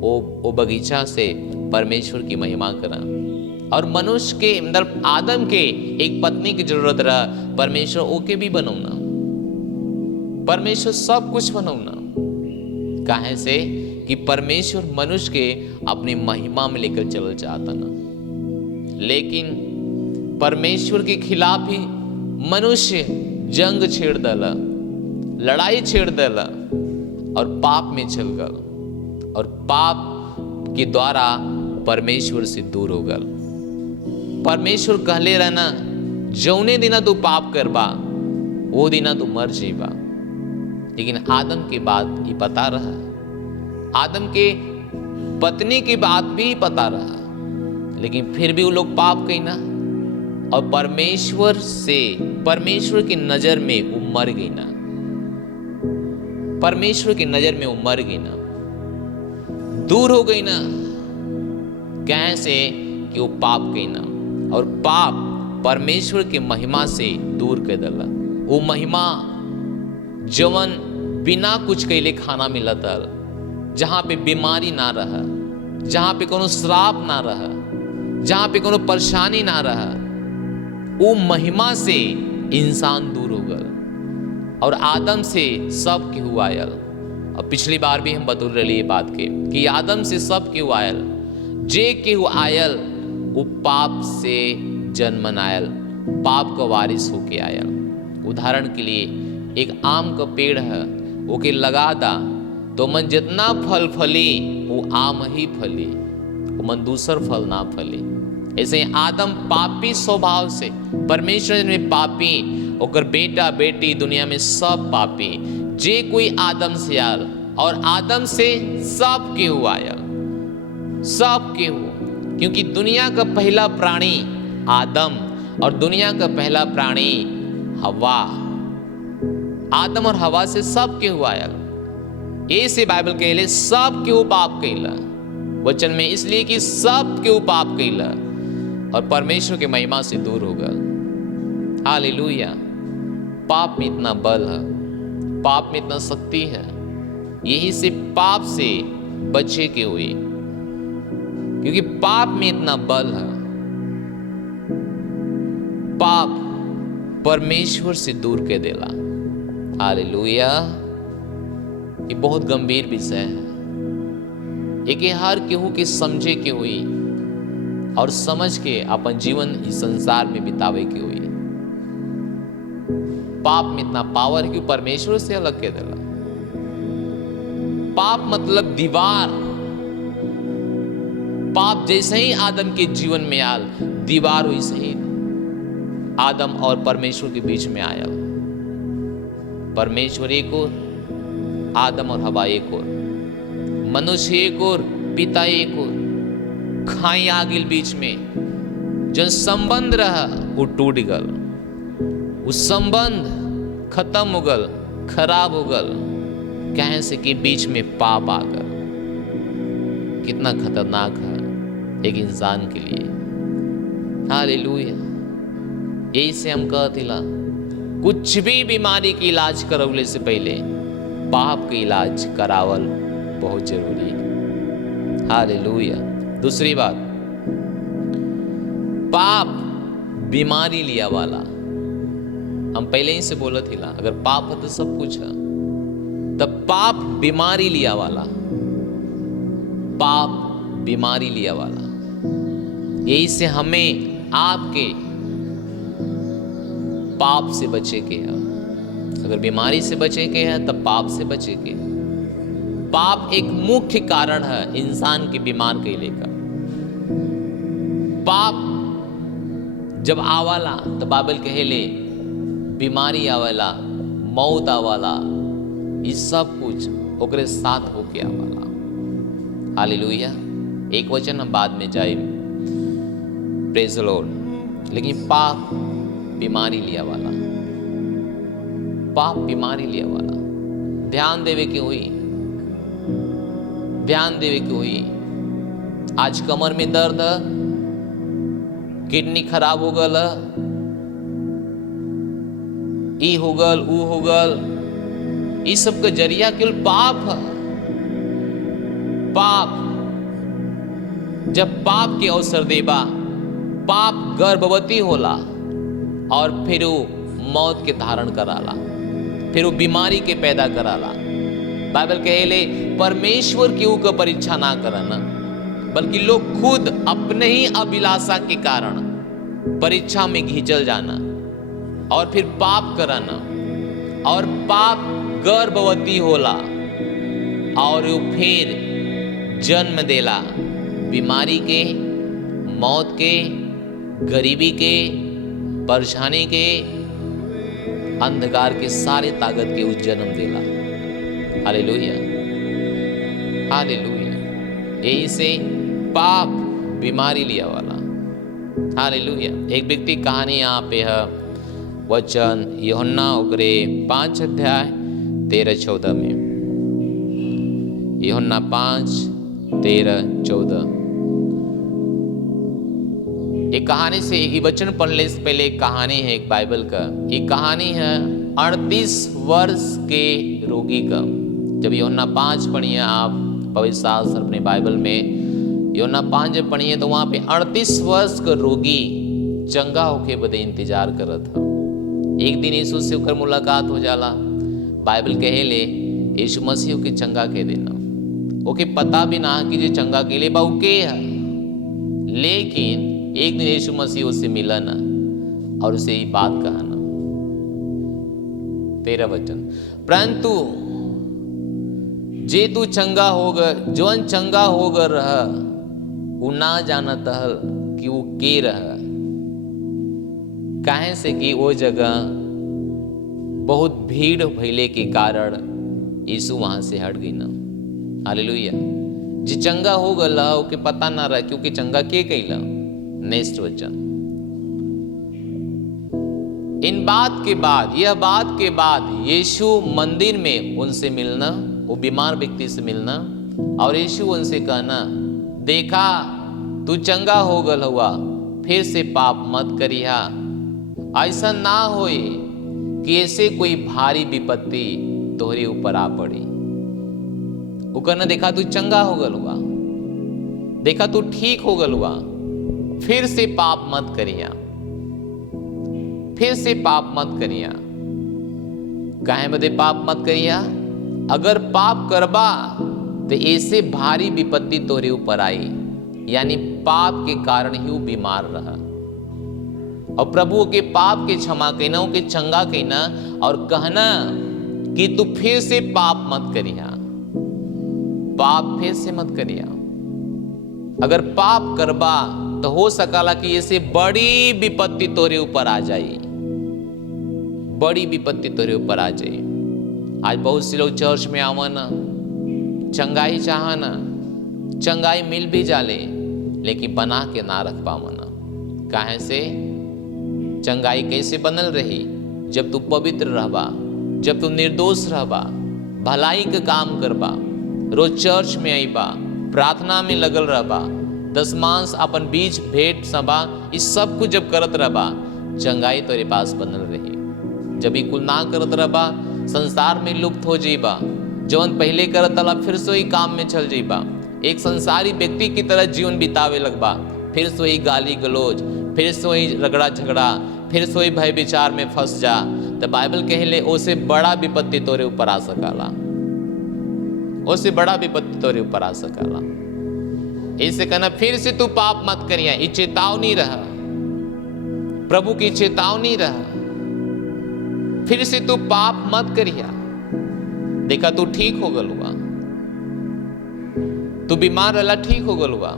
वो बगीचा से परमेश्वर की महिमा करा और मनुष्य के मतलब आदम के एक पत्नी की जरूरत रहा, परमेश्वर ओके भी बनौना, परमेश्वर सब कुछ बनौना। काहे से कि परमेश्वर मनुष्य के अपनी महिमा में लेकर चल चाहता ना, लेकिन परमेश्वर के खिलाफ ही मनुष्य जंग छेड़ दला, लड़ाई छेड़ दला और पाप में चल गल, और पाप के द्वारा परमेश्वर से दूर हो गल। परमेश्वर कहले रहना जौने दिना तू पाप करबा वो दिना तू मर जेबा, लेकिन आदम के बात ये पता रहा, आदम के पत्नी की बात भी पता रहा, लेकिन फिर भी वो लोग पाप कही ना, और परमेश्वर की नजर में वो मर गई ना, परमेश्वर की नजर में वो मर गई ना, दूर हो गई ना। कैसे कि वो पाप कही ना, और पाप परमेश्वर की महिमा से दूर कर दला। वो महिमा जवन बिना कुछ कैले खाना मिला था, जहां पे बीमारी ना रहा, जहां पे कोनो श्राप ना रहा, जहां पे कोनो परेशानी ना रहा, वो महिमा से इंसान दूर हो गया और आदम से सब केहू आयल। और पिछली बार भी हम बतौल रही बात के कि आदम से सब केहू आयल, जे केहू आयल वो पाप से जन्मन आयल, पाप का वारिस होके आयल। उदाहरण के लिए एक आम का पेड़ है, ओके लगा दा तो मन जितना फल फली वो आम ही फली, वो मन दूसर फल ना फली। ऐसे ही आदम पापी स्वभाव से, परमेश्वर में पापी, ओकर बेटा बेटी दुनिया में सब पापी। जे कोई आदम से आयल और आदम से सब केहू आयल, सब केहू, क्योंकि दुनिया का पहला प्राणी आदम और दुनिया का पहला प्राणी हवा, आदम और हवा से सब केहू आयल। ऐसे बाइबल कहले सब केहू पाप कैला वचन में, इसलिए कि सब केहू पाप कैला और परमेश्वर के महिमा से दूर हो गया। हालेलुया। पाप में इतना बल है, पाप में इतना शक्ति है, यही से पाप से बचे के हुए, क्योंकि पाप में इतना बल है। पाप परमेश्वर से दूर के देला। हालेलुया। ये बहुत गंभीर विषय है, एक हर केहू के समझे के हुई और समझ के अपन जीवन इस संसार में बितावे के हुई। पाप में इतना पावर है कि परमेश्वर से अलग के देला। पाप मतलब दीवार। पाप जैसे ही आदम के जीवन में आयल, दीवार वैसे ही आदम और परमेश्वर के बीच में आया। परमेश्वर एक और, आदम और हवा एक और, मनुष्य एक और, पिता एक और, खाई आ गिल बीच में। जो संबंध रहा वो टूट गल, वो संबंध खत्म हो गल, खराब हो गल, कहे से कि बीच में पाप आ गल। कितना खतरनाक है एक इंसान के लिए। हालेलुया। यही से हम कहते ला, कुछ भी बीमारी की इलाज करवले से पहले पाप के इलाज करावल बहुत जरूरी है। हालेलुया। दूसरी बात, पाप बीमारी लिया वाला। हम पहले ही से बोला थी ला, अगर पाप है तो सब कुछ है, तब पाप बीमारी लिया वाला, पाप बीमारी लिया वाला। यही से हमें आपके पाप से बचे के है। अगर बीमारी से बचे के है तब पाप से बचे के। पाप एक मुख्य कारण है इंसान के बीमार कहले का। पाप जब आवाला तो बाइबल कहेले बीमारी आवाला, मौत आवाला, ये सब कुछ ओकरे साथ होके आवाला। हालेलुया। एक वचन हम बाद में जाए, प्रेज द लॉर्ड। लेकिन पाप बीमारी लिया वाला, पाप बीमारी लिया वाला। ध्यान देवे की हुई, ध्यान देवे की हुई। आज कमर में दर्द है, किडनी खराब हो गल, ई हो गल, ऊ हो गल, ये सब का जरिया केवल पाप है। पाप जब पाप के अवसर देबा पाप गर्भवती होला और फिर वो मौत के धारण कराला, फिर वो बीमारी के पैदा कराला। बाइबल कहेले परमेश्वर केहू का परीक्षा ना करना, बल्कि लोग खुद अपने ही अभिलाषा के कारण परीक्षा में घिंचल जाना और फिर पाप कराना, और पाप गर्भवती होला और वो फिर जन्म देला बीमारी के, मौत के, गरीबी के, परेशानी के, अंधकार के सारे ताकत के उस जन्म देला। Hallelujah, hallelujah. यही से पाप बीमारी लिया वाला। हालेलुया। एक व्यक्ति कहानी यहाँ पे है, वचन यूहन्ना ओकरे 5 अध्याय 13-14 में। यूहन्ना 5:13-14। एक कहानी से ये वचन पढ़ने से पहले एक कहानी है, एक बाइबल का। ये कहानी है 38 वर्ष के रोगी का। जब यूहन्ना 5 पढ़िए आप पवित्र शास्त्र अपने बाइबल में, यूहन्ना 5 जब पढ़िए तो वहाँ पे 38 वर्ष का रोगी चंगा होके बदे इंतजार कर रहा था। एक दिन यीशु से होकर मुलाकात हो जाला। बाइबल कहेले यीशु मसीह के चंगा के देना, ओके पता भी ना कि जो चंगा के लिए बाऊ के है। लेकिन एक दिन यीशु मसीह उससे मिला ना और उसे ये बात कहा ना, 13 वचन, परंतु जे तू चंगा होगा, जौन चंगा होगा रह वो ना जानत हल कि वो के रह, काहे से कि वो जगह बहुत भीड़ भइले के कारण यीशु वहां से हट गई ना। हालेलुया। जे चंगा हो गला ओके पता ना रहा क्योंकि चंगा के कैला। नेक्स्ट वचन, इन बात के बाद, यह बात के बाद यीशु मंदिर में उनसे मिलना, वो बीमार व्यक्ति से मिलना, और यीशु उनसे कहना, देखा तू चंगा हो गल हुआ, फिर से पाप मत करिहा, ऐसा ना होए कि ऐसे कोई भारी विपत्ति तोहरे ऊपर आ पड़ी। वो कहना, देखा तू चंगा हो गल हुआ, देखा तू ठीक हो गल हुआ, फिर से पाप मत करिया, फिर से पाप मत करिया। काहे बदे पाप मत करिया? अगर पाप करबा तो ऐसे भारी विपत्ति तोरे ऊपर आई, यानी पाप के कारण ही वो बीमार रहा। और प्रभु के पाप के क्षमा कहना, के चंगा कहना और कहना कि तू फिर से पाप मत करिया, पाप फिर से मत करिया। अगर पाप करबा तो हो सकला कि ऐसे बड़ी विपत्ति तोरे ऊपर आ जाए, बड़ी विपत्ति तोरे ऊपर आ जाए। आज बहुत से लोग चर्च में आवना, चंगाई चाहना, चंगाई मिल भी जाले, लेकिन बना के ना रख पावना। काहे से? चंगाई कैसे बनल रही? जब तू पवित्र रहबा, जब तू निर्दोष रहबा, भलाई का काम करबा, रोज चर्च में आईबा, प्रार्थना में लगल रहबा, दशमांश अपन बीच भेंट सभा, इस सब कुछ जब करत रहबा, चंगाई तोरे पास बनल रही। जब कुल ना करत रहबा, संसार में लुप्त हो जाइबा, जौन पहले करत रहा फिर से ही काम में चल जाइबा, एक संसारी व्यक्ति की तरह जीवन बितावे लगबा, फिर से ही गाली गलौज, फिर से ही रगड़ा झगड़ा, फिर से ही भय विचार में फंस जा, तो बाइबल कहले ओसे बड़ा विपत्ति तोरे ऊपर आ सकाला, ओसे बड़ा विपत्ति तोरे ऊपर आ सकाला। ऐसे कहना फिर से तू पाप मत करिया, ये चेतावनी रहा, प्रभु की चेतावनी रहा, फिर से तू पाप मत करिया। देखा तू ठीक हो गल हुआ, तू बीमार रहला, ठीक हो गल हुआ,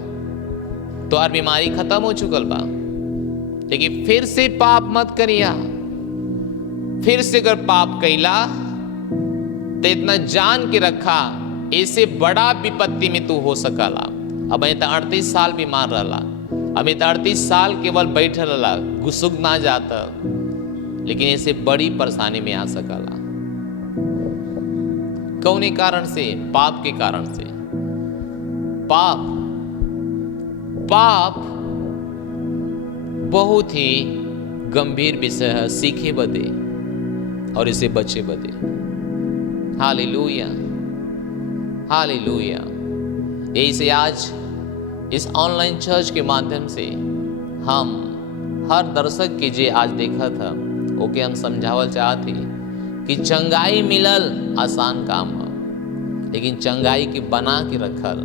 तो और बीमारी खत्म हो चुकल बा, लेकिन फिर से पाप मत करिया। फिर से अगर पाप कैला तो इतना जान के रखा, ऐसे बड़ा विपत्ति में तू हो सकला। अब 38 साल बीमार रहला, अब 38 साल केवल बैठल रहला, घुसुक ना जाता, लेकिन ऐसे बड़ी परेशानी में आ सकला। कौन कारण से? पाप के कारण से। पाप बहुत ही गंभीर विषय है, सीखे बदे और इसे बचे बदे। Hallelujah, hallelujah. यही से आज इस ऑनलाइन चर्च के माध्यम से हम हर दर्शक के जे आज देखा था ओके हम समझावल चाहते कि चंगाई मिलल आसान काम है, लेकिन चंगाई के बना के रखल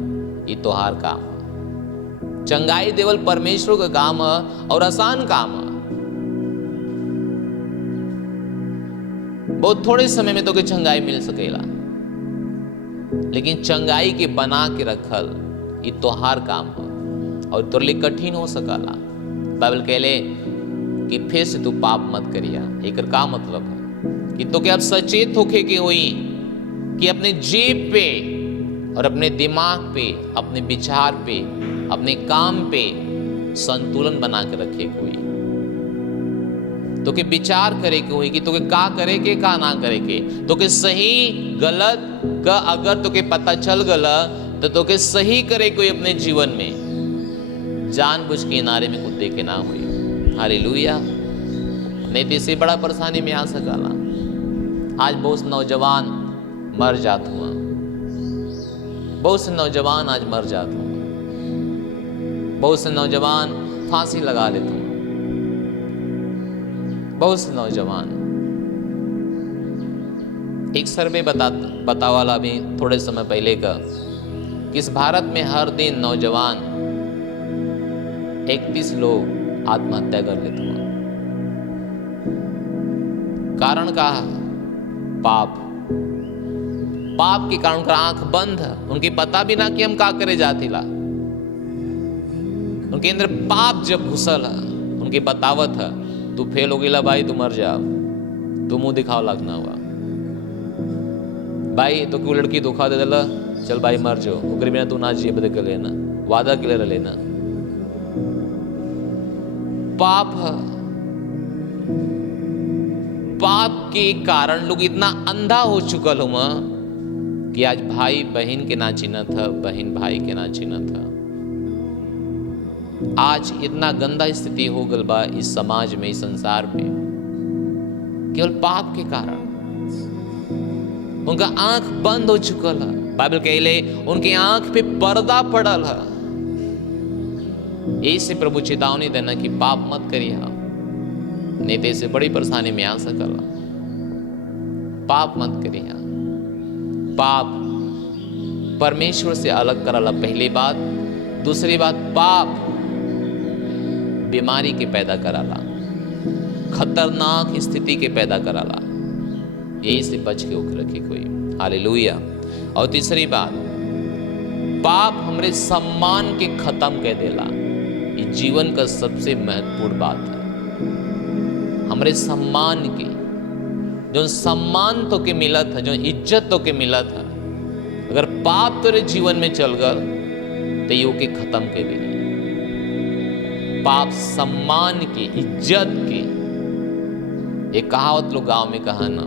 ये तोहार काम है। चंगाई देवल परमेश्वर का काम है और आसान काम है। बहुत थोड़े समय में तो के चंगाई मिल सकेला, लेकिन चंगाई के बना के रखल ये तोहार काम है और तोर लिए कठिन हो सकला। बाइबल कहले कि फिर से तू पाप मत करिया। एकर का मतलब है कि तो क्या अब सचेत होके के हुई कि अपने जीभ पे और अपने दिमाग पे, अपने विचार पे, अपने काम पे संतुलन बना के रखे के हुई। तो के विचार करे के हुई कि तो के का करे के का ना करे के, तो के सही गलत का अगर तो के पता चल गला तो के सही करे कोई अपने जीवन में जानबूझ के किनारे में कूदे के ना हुई। हालेलुया। नहीं तो इससे बड़ा परेशानी में आ सकला। आज बहुत नौजवान मर जात हुआ, बहुत से नौजवान आज मर जात हुआ, बहुत से नौजवान फांसी लगा लेते हुए, बहुत से नौजवान। एक सर्वे बता वाला भी थोड़े समय पहले का कि इस भारत में हर दिन नौजवान 31 लोग आत्महत्या कर लेते हैं। कारण का पाप के कारण उनका आंख बंद है, उनकी पता भी ना कि हम का करे जाती ला। उनके अंदर पाप जब घुसल है, उनकी बतावत है तू फेल हो गया भाई, तू मर जा, तू मुंह दिखाओ लगना हुआ भाई, तो क्यों लड़की धोखा दे दिला, चल भाई मर जाओ, ओकरे बिना तू ना जिए बदे कर लेना, वादा के लिए लेना। पाप है। पाप के कारण लोग इतना अंधा हो चुकल हुआ कि आज भाई बहन के ना चिन्ह था, बहन भाई के ना चिन्ह था। आज इतना गंदा स्थिति हो गल बा इस समाज में, इस संसार में, केवल पाप के कारण। उनका आंख बंद हो चुकल है। बाइबल कहले उनके आंख पे पर्दा पड़ल है। ऐसे प्रभु चेतावनी देना कि पाप मत करिए, नहीं तो इससे बड़ी परेशानी में आ सकला। पाप मत करिए। पाप परमेश्वर से अलग करला, पहली बात। दूसरी बात, पाप बीमारी के पैदा कराला, खतरनाक स्थिति के पैदा कराला। यही से बच के होकर रखे कोई। हालेलुया। और तीसरी बात, पाप हमरे सम्मान के खत्म कर देला। ये जीवन का सबसे महत्वपूर्ण बात है। हमरे सम्मान के, जो सम्मान तो के मिलत है, जो इज्जत तो के मिलत है, अगर पाप तेरे जीवन में चल गल तो यू के खत्म के दे। पाप सम्मान के, इज्जत के। एक कहावत लोग गांव में कहा ना,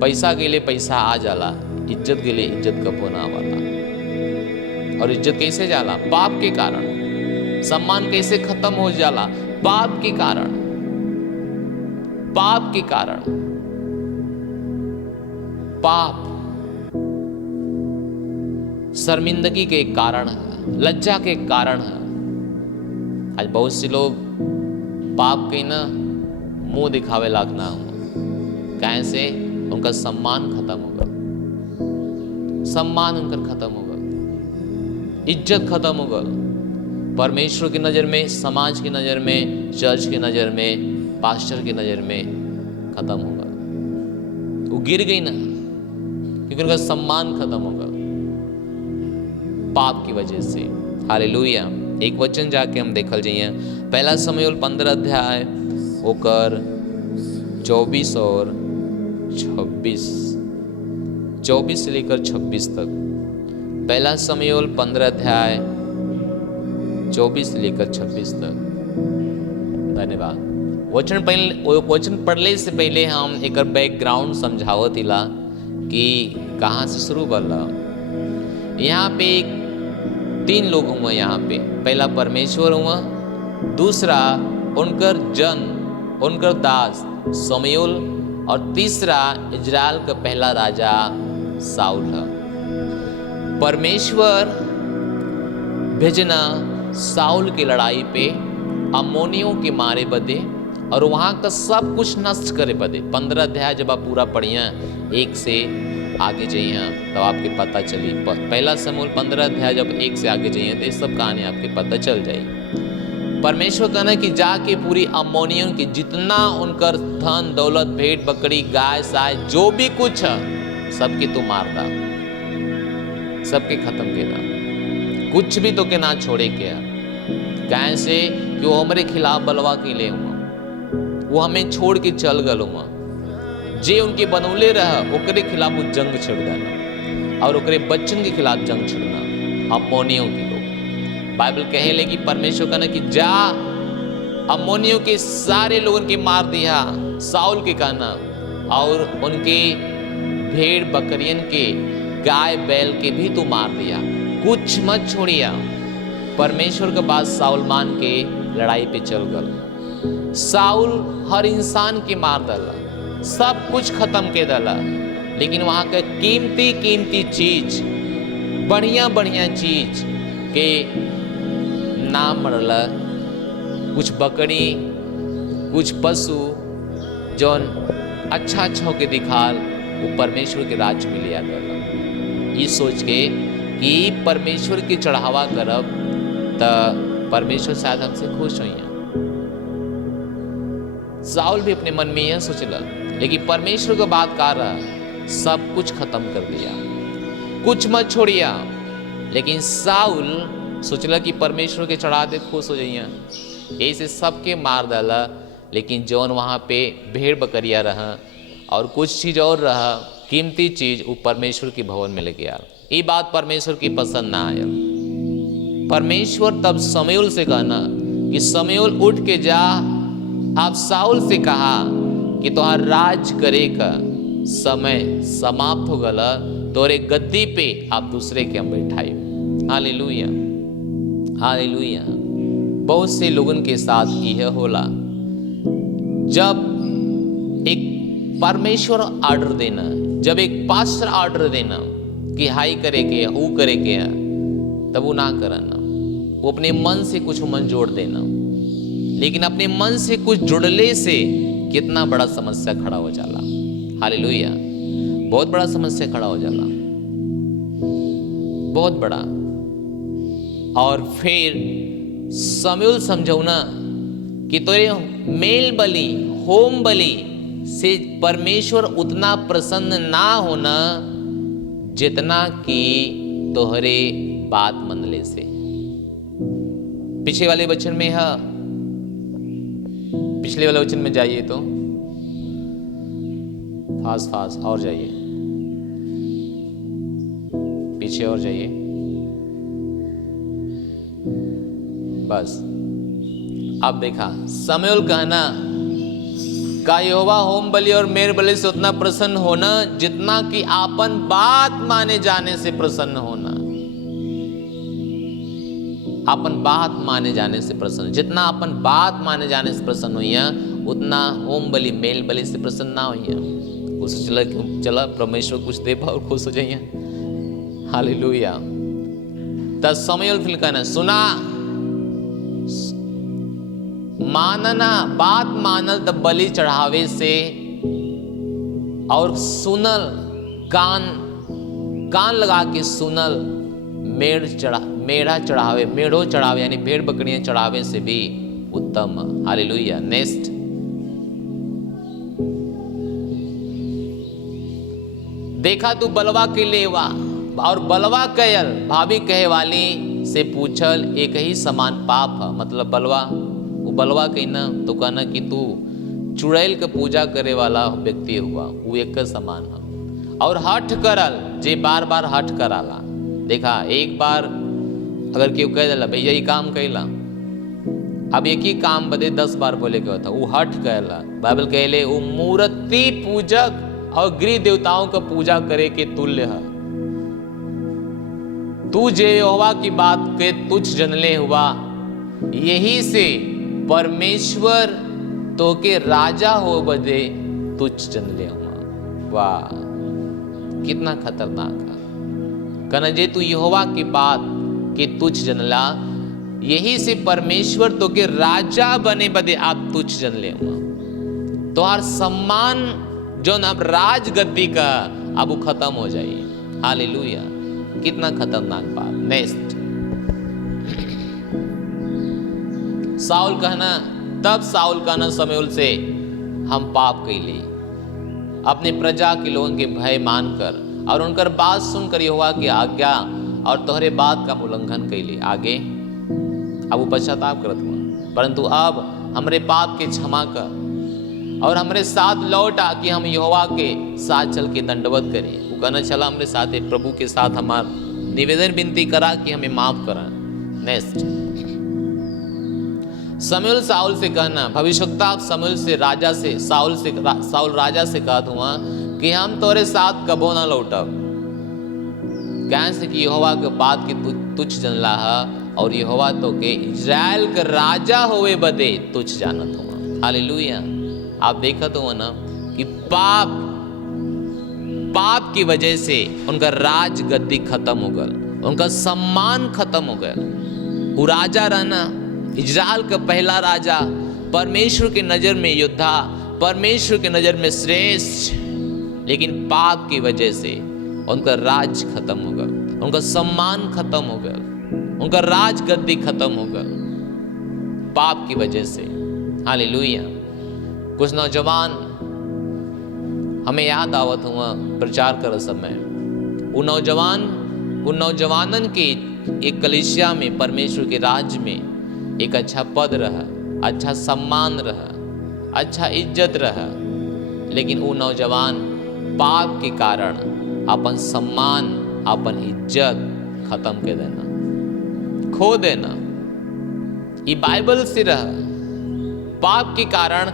पैसा के लिए पैसा आ जाला, इज्जत के लिए इज्जत कबो ना वाला। और इज्जत कैसे जाला? पाप के कारण। सम्मान कैसे खत्म हो जाला? पाप के कारण। पाप के कारण। पाप शर्मिंदगी के कारण है, लज्जा के कारण है। आज बहुत से लोग पाप के ना मुंह दिखावे लायक ना हो, कैसे उनका सम्मान खत्म होगा, सम्मान उनका खत्म होगा, इज्जत खत्म होगा। परमेश्वर की नज़र में, समाज की नज़र में, चर्च की नज़र में, पास्टर की नज़र में खत्म होगा। वो गिर गई ना, क्योंकि उनका सम्मान खत्म होगा पाप की वजह से। हालेलुया। एक वचन जाके हम देखल जाइए, पहला शमूएल 15 अध्याय ओकर 24 और 26, 24 से लेकर 26 तक। पहला शमूएल 15 अध्याय 24 से लेकर 26 तक। धन्यवाद। वचन पढ़ने से पहले हम एक बैकग्राउंड समझावत हिला कि कहाँ से शुरू बल्ला। यहाँ पे 3 लोग हुआ। यहाँ पे पहला परमेश्वर हुआ, दूसरा उनकर जन, उनकर दास शमूएल, और तीसरा इजराइल का पहला राजा साउल है। परमेश्वर भेजना साउल की लड़ाई पे अम्मोनियों के मारे बदे और वहाँ का सब कुछ नष्ट करे बदे। 15 अध्याय जब आप पूरा पढ़िए, 1 से आगे जाइए तब आपके पता चली। पहला समूल 15 अध्याय जब 1 से आगे जाइए तो ये सब कहानी आपके पता चल जाएगी। परमेश्वर कहना कि जाके पूरी अम्मोनियों की जितना उनकर धन दौलत भेड़ बकरी गाय साय जो भी कुछ है सबके तू मारता, सबके खत्म केदा, कुछ भी तो के ना छोड़े के। कहे से कि वो हमारे खिलाफ बलवा के ले हुआ, वो हमें छोड़ के चल गल हुआ। जे उनके बनौले रहा ओकरे खिलाफ वो जंग छिड़ देना और ओकरे बच्चन के खिलाफ जंग छिड़ना। अम्मोनियों के लोग बाइबल कहे ले कि परमेश्वर कहना कि जा अम्मोनियों के सारे लोगों के मार दिया, साउल के कहना, और उनके भेड़ बकरियन के गाय बैल के भी तू मार दिया, कुछ मत छोड़िया। परमेश्वर के बाद साउल मान के लड़ाई पे चल गल। साउल हर इंसान के मार डाला, सब कुछ खत्म के डाला, लेकिन वहां के कीमती कीमती चीज, बढ़िया बढ़िया चीज के नाम मरला, कुछ बकरी कुछ पशु जौन अच्छा अच्छा होके दिखाल, वो परमेश्वर के राज्य में लिया गया। ये सोच के कि परमेश्वर की चढ़ावा करब तो परमेश्वर शायद हमसे खुश हो। साउल भी अपने मन में यह सोचला, लेकिन परमेश्वर का बात कर रहा, सब कुछ खत्म कर दिया, कुछ मत छोड़िया। लेकिन साउल सोचला कि परमेश्वर के चढ़ा दे खुश हो जाइए, ऐसे सबके मार डाला। लेकिन जौन वहाँ पे भेड़ बकरिया रहा और कुछ चीज़ और रहा कीमती चीज़, वो परमेश्वर के भवन में लेके आया। ये बात परमेश्वर की पसंद ना आया। परमेश्वर तब शमूएल से कहना कि शमूएल उठ के जा, आप साउल से कहा कि तोहार राज करे का समय समाप्त हो गला, तोरे गद्दी पे आप दूसरे के हम बैठाई। Hallelujah hallelujah. बहुत से लोगों के साथ यह होला, जब एक परमेश्वर ऑर्डर देना, जब एक पास्टर ऑर्डर देना कि हाई करे के वो करे के, तब वो ना करना, वो अपने मन से कुछ मन जोड़ देना। लेकिन अपने मन से कुछ जुड़ले से कितना बड़ा समस्या खड़ा हो जाला। हालेलुया, बहुत बड़ा समस्या खड़ा हो जाला, बहुत बड़ा। और फिर शमूएल समझौना कि तोरे मेल बलि होम बलि से परमेश्वर उतना प्रसन्न ना होना जितना कि तोहरे बात मनले से। पिछले वाले वचन में है, पिछले वाले वचन में जाइए तो फास्ट और जाइए, पीछे और जाइए, बस। अब देखा शमूएल कहना का यहोवा होम बलि और मेल बलि से उतना प्रसन्न होना जितना कि आपन बात माने जाने से प्रसन्न होना। अपन बात माने जाने से प्रसन्न, जितना अपन बात माने जाने से प्रसन्न हुई उतना होम बलि मेल बलि से प्रसन्न ना हुई। उस चला परमेश्वर कुछ दे और खुश हो जाइए। हालेलुया। तब शमूएल फिर कहना सुना, मानना, बात मानल तब बलि चढ़ावे से, और सुनल, कान लगा के सुनल मेढ़ा चढ़ावे यानी भेड़ बकरियां चढ़ावे से भी उत्तम। हालेलुया। नेक्स्ट, देखा तू बलवा के लेवा और बलवा कयल, भाभी कहे वाली से पूछल एक ही समान पाप है। मतलब बलवा, वो बलवा कहना तो कहना कि तू चुड़ैल के पूजा करे वाला व्यक्ति हुआ, वो एक समान है। और हठ करल, जे बार बार हठ कराला। देखा एक बार अगर केहू कह दिला भैया ये काम कैला, अब एक ही काम बदे 10 बार बोले के होता, वो हठ कहला। बाइबल कहले वो मूर्ति पूजक और गृह देवताओं का पूजा करे के तुल्य है। तू जे यहोवा की बात के तुच्छ जनले हुआ, यही से परमेश्वर तो के राजा हो बदे तुच्छ जनले हुआ। वाह, कितना खतरनाक है। कहना जे तू यहोवा की बात के तुच्छ जनला यही से परमेश्वर तो के राजा बने बदे आप तुच्छ जन ले तो हर सम्मान जो अब राज गद्दी का अब वो खत्म हो जाए। हालेलुया, कितना खतरनाक बात। नेक्स्ट, साउल कहना, तब साउल कहना शमूएल से, हम पाप कैली, अपने प्रजा के लोगों के भय मानकर और उनकर बात सुनकर यहोवा की आज्ञा और तोहरे बात का उल्लंघन कैली। आगे अब वो पश्चाताप करत हुआ, परंतु अब हमरे पाप के क्षमा कर और हमरे साथ लौट आ कि हम यहोवा के साथ चल के दंडवत करें। वो कहना चला हमरे साथ प्रभु के साथ हमार निवेदन विनती करा कि हमें माफ करा। नेक्स्ट, शमूएल साउल से कहना, भविष्यवक्ता शमूएल से राजा से साउल राजा से कहत हुआ कि हम तोरे साथ कबो ना लौटब, कैसे कि यहोवा के बात के तुच्छ जनला है और यहोवा तो के इज़राइल का राजा होवे बदे तुच्छ जानत हुआ। हालेलुया, आप देखत हो ना कि पाप की वजह से उनका राज गद्दी खत्म हो गल, उनका सम्मान खत्म हो गया। वो राजा रहना इज़राइल का पहला राजा, परमेश्वर के नज़र में योद्धा, परमेश्वर के नज़र में श्रेष्ठ, लेकिन पाप की वजह से उनका राज खत्म हो गया, उनका सम्मान खत्म हो गया, उनका राज गद्दी खत्म हो गया पाप की वजह से। हालेलुया। कुछ नौजवान हमें याद आवत हुआ प्रचार कर समय, वो नौजवानन के एक कलीसिया में परमेश्वर के राज्य में एक अच्छा पद रहा, अच्छा सम्मान रहा, अच्छा इज्जत रहा, लेकिन वो नौजवान पाप के कारण अपन सम्मान, अपन इज्जत खत्म कर देना, खो देना। ये बाइबल से रहा, पाप के कारण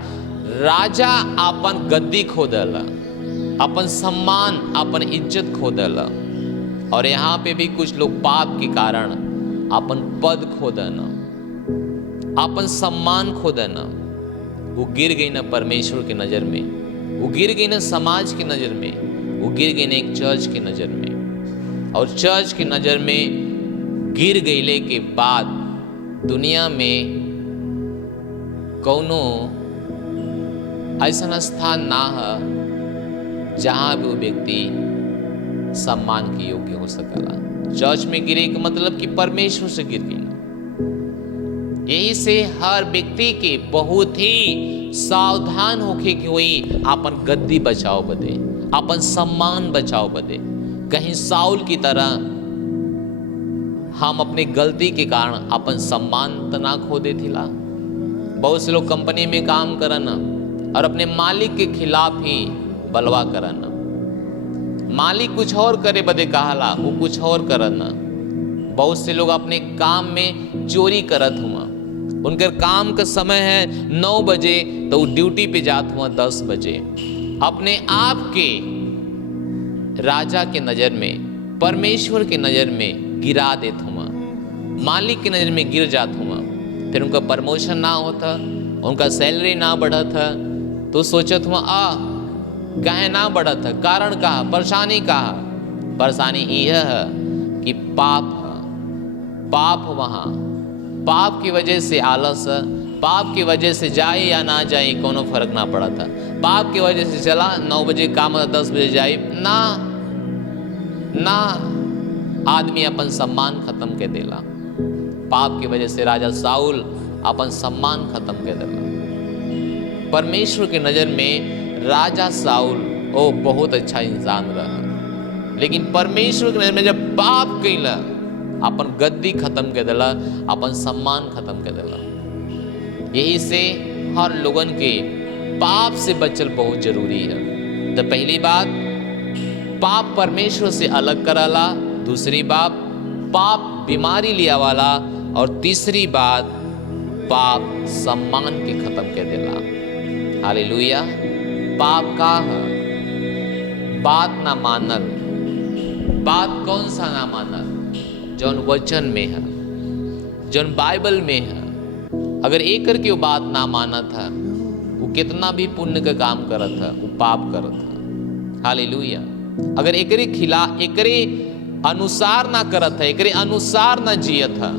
राजा अपन गद्दी खो देला, अपन सम्मान, अपन इज्जत खो देला। और यहाँ पे भी कुछ लोग पाप के कारण अपन पद खो देना, अपन सम्मान खो देना। वो गिर गई ना परमेश्वर की नज़र में, वो गिर गई ना समाज की नज़र में, वो गिर गई ना एक चर्च की नज़र में। और चर्च की नज़र में गिर गईले के बाद दुनिया में कौनो ऐसा स्थान ना है जहाँ भी वो व्यक्ति सम्मान के योग्य हो सकला। चर्च में गिरे का मतलब कि परमेश्वर से गिर गई। यही से हर व्यक्ति के बहुत ही सावधान होके कि वही अपन गद्दी बचाओ बदे, अपन सम्मान बचाओ बदे। कहीं साउल की तरह हम अपने गलती के कारण अपन सम्मान तना खो दे थिला। बहुत से लोग कंपनी में काम करना और अपने मालिक के खिलाफ ही बलवा करना, मालिक कुछ और करे बदे कहाला, वो कुछ और करना। बहुत से लोग अपने काम में चोरी करत हुआ, उनके काम का समय है 9 बजे तो वो ड्यूटी पे जात हुआ 10 बजे। अपने आप के राजा के नज़र में, परमेश्वर के नज़र में गिरा देत हुआ, मालिक की नज़र में गिर जात हुआ। फिर उनका प्रमोशन ना होता, उनका सैलरी ना बढ़ा था, तो सोचत हुआ काहे ना बढ़ा था, कारण कहा, परेशानी कहा। परेशानी यह है कि पाप वहाँ, पाप की वजह से आलस, पाप की वजह से जाए या ना जाए कोनो फर्क ना पड़ा था। पाप की वजह से चला 9 बजे काम 10 बजे जाए ना आदमी अपन सम्मान खत्म कर देला। पाप की वजह से राजा साउल अपन सम्मान खत्म कर देला। परमेश्वर की नज़र में राजा साउल ओ बहुत अच्छा इंसान रहा, लेकिन परमेश्वर की नज़र में जब पाप कैला, अपन गद्दी खत्म कर देला, अपन सम्मान खत्म कर देला। यही से हर लोगन के पाप से बचल बहुत जरूरी है। तो पहली बात, पाप परमेश्वर से अलग कराला। दूसरी बात, पाप बीमारी लिया वाला। और तीसरी बात, पाप सम्मान के खत्म कर देला। हालेलुया। पाप का है बात ना मानल। बात कौन सा ना मानल? जौन वचन में है, जौन बाइबल में है। अगर एक करके वो बात ना माना था, वो कितना भी पुण्य का काम करत था, वो पाप करत था। हालेलुया। अगर एकरे अनुसार ना करत था, एकरे अनुसार ना जियत था,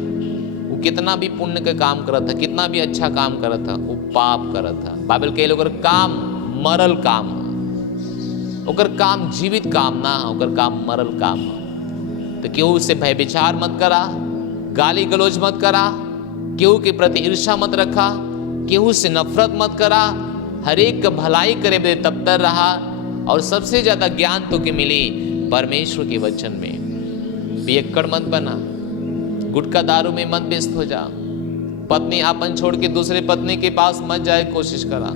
वो कितना भी पुण्य का काम करत था, कितना भी अच्छा काम करत था, वो पाप करत था। बाइबल के ओकर काम मरल काम है, ओकर काम जीवित काम ना है, ओकर काम मरल काम है। तो केहू से भय विचार मत करा, गाली गलौज मत करा, केहू के प्रति ईर्ष्या मत रखा, केहू से नफरत मत करा, हर एक का भलाई करे बदे तत्पर रहा। और सबसे ज्यादा ज्ञान तो के मिली परमेश्वर के वचन में। पियक्कड़ मत बना, गुटखा दारू में मत व्यस्त हो जा, पत्नी आपन छोड़ के दूसरे पत्नी के पास मत जाए कोशिश करा।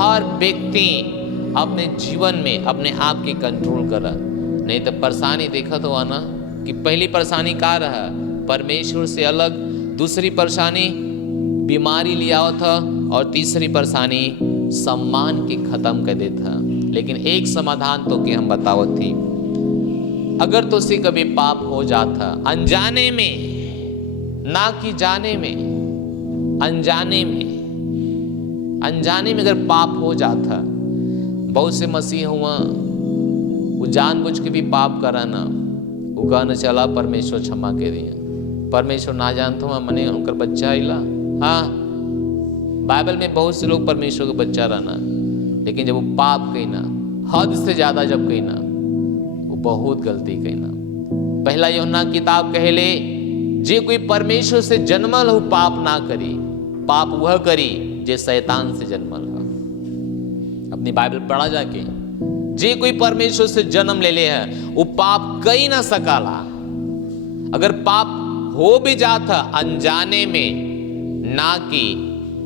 हर व्यक्ति अपने जीवन में अपने आप के कंट्रोल करा, नहीं तो परेशानी देखा तो आना कि पहली परेशानी का रहा, परमेश्वर से अलग, दूसरी परेशानी बीमारी लिया था, और तीसरी परेशानी सम्मान के खत्म कर देता। लेकिन एक समाधान तो के हम बतावत थी, अगर तो से कभी पाप हो जाता अनजाने में, ना कि जाने में, अनजाने में अगर पाप हो जाता, बहुत से मसीह हुआ वो जानबूझ के भी पाप करा ना, वो कहना चला परमेश्वर क्षमा के दिया, परमेश्वर ना जानता हूँ मने उनकर बच्चा आइला। हाँ, बाइबल में बहुत से लोग परमेश्वर का बच्चा रहना, लेकिन जब वो पाप कहना, हद से ज्यादा जब कहना, वो बहुत गलती कहना। पहला यूहन्ना किताब कहले, जे कोई परमेश्वर से जन्मल हो पाप ना करी, पाप वह करी जे शैतान से जन्मल हो। अपनी बाइबल पढ़ा जाके, जे कोई परमेश्वर से जन्म ले ले है वो पाप कई ना सकाला। अगर पाप हो भी जाता अनजाने में, ना कि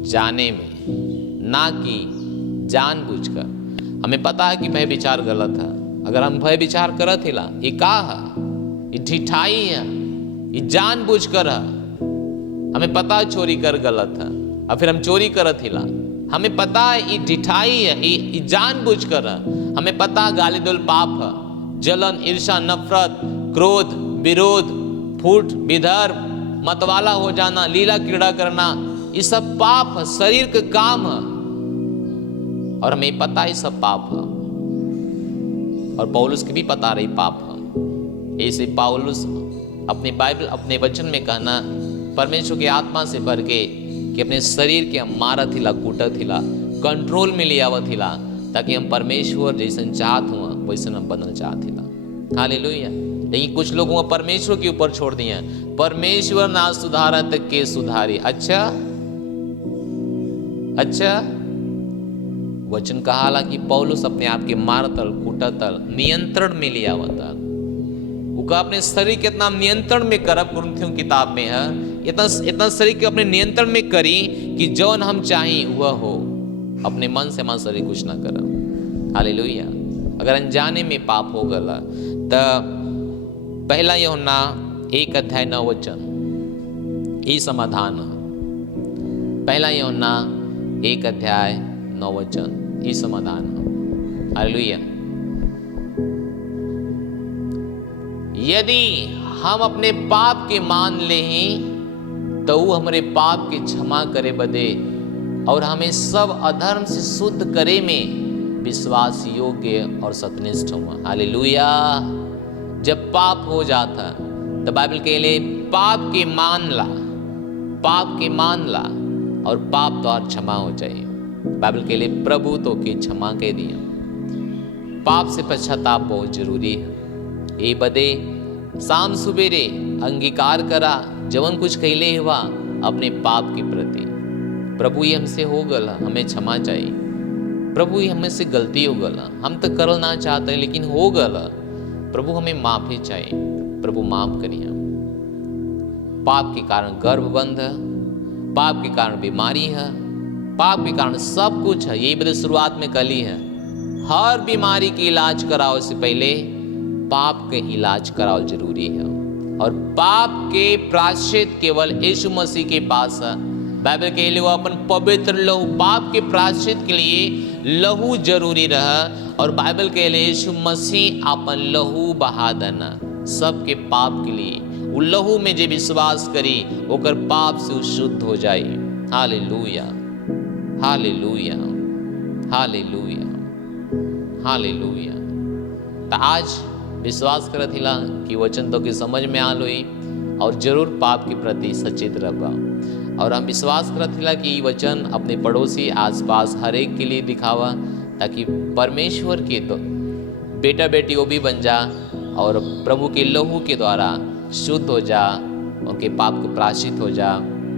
जाने में, ना कि जानबूझकर। हमें पता है कि भय विचार गलत है, अगर हम भय विचार करत हिला, ये का है, ये ढिठाई है, ये जानबूझकर है। हमें पता है चोरी कर गलत है, और फिर हम चोरी करत हिला। हमें पता है ये ढिठाई है, ये जानबूझकर है। हमें पता है गाली दोल पाप है, जलन, ईर्ष्या, नफरत, क्रोध, विरोध, फूट, विधर्म, मतवाला हो जाना, लीला क्रीड़ा करना, ये सब पाप है, शरीर के काम है, और हमें पता है सब पाप है। और पौलुस की भी पता रही पाप है। ऐसे पौलुस अपनी बाइबल, अपने वचन में कहना, परमेश्वर की आत्मा से भर के कि अपने शरीर के हम मारत हिला, कूटत हिला, कंट्रोल में ले आवत हिला, ताकि हम परमेश्वर जैसन चाहत हुआ वैसन हम बनना चाहत हिला। हालेलुया। लेकिन कुछ लोग वह परमेश्वर के ऊपर छोड़ दिए, परमेश्वर ना सुधारत के सुधारी। अच्छा, वचन कहाला कि पौलुस अपने आप के मारतल, कूटतल, नियंत्रण में लिया आवता। उका अपने शरीर के इतना नियंत्रण में करब, कुरिन्थियों किताब में है, इतना शरीर के अपने नियंत्रण में करी कि जौन हम चाही वह हो, अपने मन से हमारा शरीर कुछ ना करब। हालेलुया। अगर अनजाने में पाप हो गला तो पहला यूहन्ना 1:9 ये समाधान है। पहला यूहन्ना 1:9 ये समाधान है। हालेलुया। यदि हम अपने पाप के मान ले तो वो हमारे पाप के क्षमा करे बदे और हमें सब अधर्म से शुद्ध करे में विश्वास योग्य और सत्यनिष्ठ हुआ। हालेलुया। जब पाप हो जाता तो बाइबल के लिए पाप के मान ला और पाप तो क्षमा हो जाए। बाइबल के लिए प्रभु तो की क्षमा के दिया। पाप से पश्चाताप बहुत जरूरी है। ये बदे शाम सुबेरे अंगीकार करा जवन कुछ कहले हुआ अपने पाप के प्रति। प्रभु ये हमसे हो गला, हमें क्षमा चाहिए। प्रभु ये हमें से गलती हो गला, हम तो करल ना चाहते लेकिन हो गला। प्रभु हमें माफी चाहिए। प्रभु माफ करिए। पाप के कारण गर्भ बंद है, पाप के कारण बीमारी है, पाप के कारण सब कुछ है। यही बदे शुरुआत में कली है, हर बीमारी के इलाज कराओ से पहले पाप के इलाज कराओ जरूरी है। और पाप के प्रायश्चित केवल यीशु मसीह के पास है। बाइबल के लिए वो अपन पवित्र लहू, पाप के प्रायश्चित के लिए लहू जरूरी रहा। और बाइबल के लिए यीशु मसीह अपन लहू बहा देना सबके पाप के लिए। वो लहू में जो विश्वास करी ओकर पाप से शुद्ध हो जाए। Hallelujah, hallelujah, hallelujah, hallelujah. तो आज विश्वास करत हिला कि वचन तो के समझ में आल हुई। और जरूर पाप के प्रति सचेत रहबा। और हम विश्वास करत हिला कि ये वचन अपने पड़ोसी आसपास हर एक के लिए दिखावा, ताकि परमेश्वर के तो बेटा बेटी वो भी बन जा और प्रभु के लहू के द्वारा शुद्ध हो जा, उनके पाप को प्रायश्चित हो जा,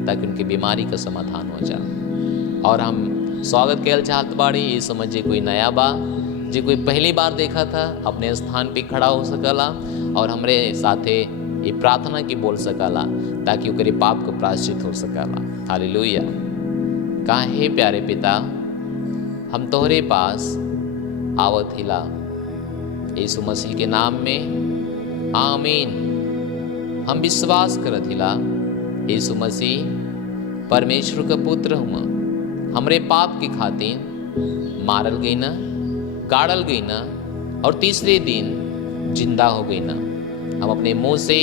ताकि उनकी बीमारी का समाधान हो जा। और हम स्वागत कैल चाहत बाड़ी, ये समझे कोई नया बा, जो कोई पहली बार देखा था अपने स्थान पे खड़ा हो सकला और हमरे साथे ये प्रार्थना की बोल सकला, ताकि ओकरे पाप को प्रायश्चित हो सकला। हालेलुया। काहे प्यारे पिता, हम तोहरे पास आवत हिला यीशु मसीह के नाम में, आमीन। हम विश्वास करत हिला यीशु मसीह परमेश्वर का पुत्र हुआ, हमरे पाप के खातिर मारल गई ना, गाड़ल गई ना और तीसरे दिन जिंदा हो गई ना। हम अपने मुंह से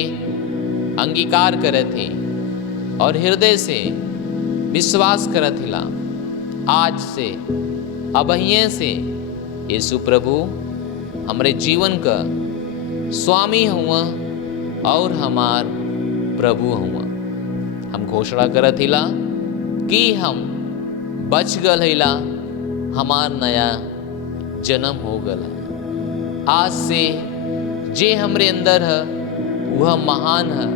अंगीकार करत थे और हृदय से विश्वास करत हिला, आज से अबहिये से यीशु प्रभु हमरे जीवन का स्वामी हुआ और हमार प्रभु हुआ। हम घोषणा करत हिला कि हम बच गल हिला, हमार नया जन्म हो गल। आज से जे हमरे अंदर है वह महान है,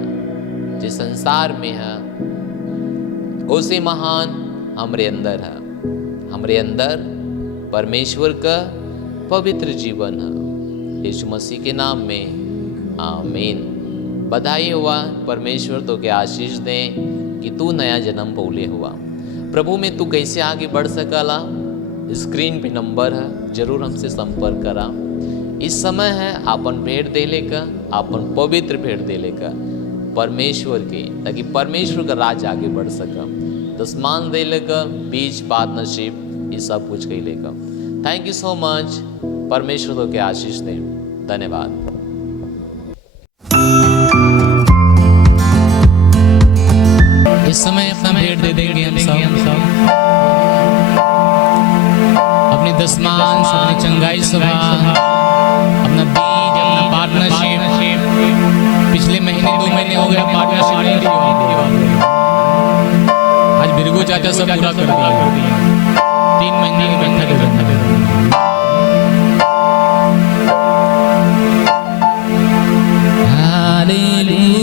जे संसार में है उसे महान हमरे अंदर है। हमरे अंदर परमेश्वर का पवित्र जीवन है। यीशु मसीह के नाम में आमीन। बधाई हुआ, परमेश्वर तो के आशीष दें कि तू नया जन्म पौले हुआ। प्रभु में तू कैसे आगे बढ़ सकला, स्क्रीन पे नंबर है, जरूर हमसे संपर्क करा। इस समय है आपन भेंट देले का, आपन पवित्र भेंट देले का परमेश्वर के, ताकि परमेश्वर का राज आगे बढ़ सका। दसमान देले का, बीज पात नसीब ये सब कुछ कैले का। Thank you so much. परमेश्वर तो के आशीष दें। धन्यवाद। इस समय अपना भेंट दे देंगे हम सब अपनी दसमांश, अपनी चंगाई सभा, अपना बीज, अपना पार्टनरशिप। पिछले महीने 2 महीने हो गया पार्टनरशिप नहीं हुआ, आज बिरगू चाचा सब पूरा कर दिया। 3 महीने की बैठक दे रखा है। हालेलुया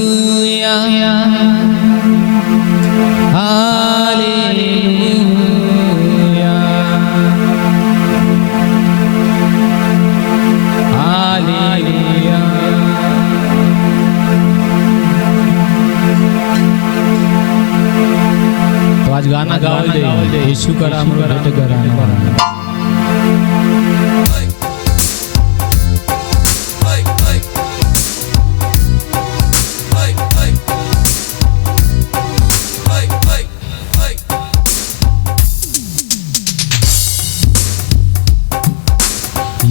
गाना गावल दे यीशु का नाम भेंट कराना।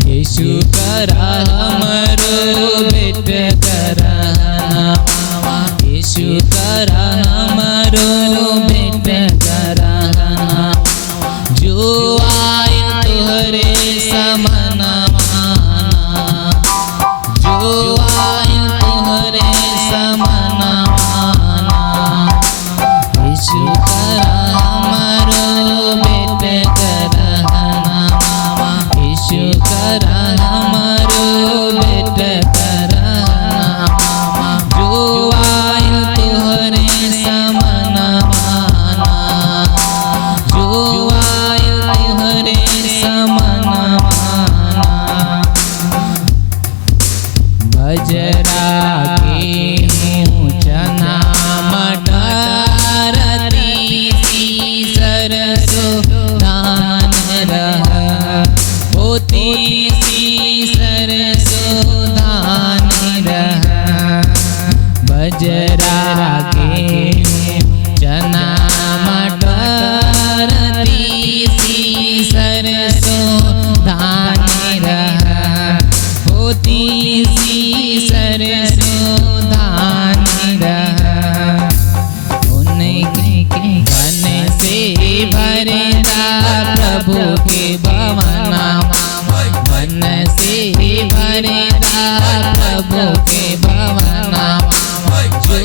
यीशु करा हमरो भेंट कराना, यीशु करा हमरो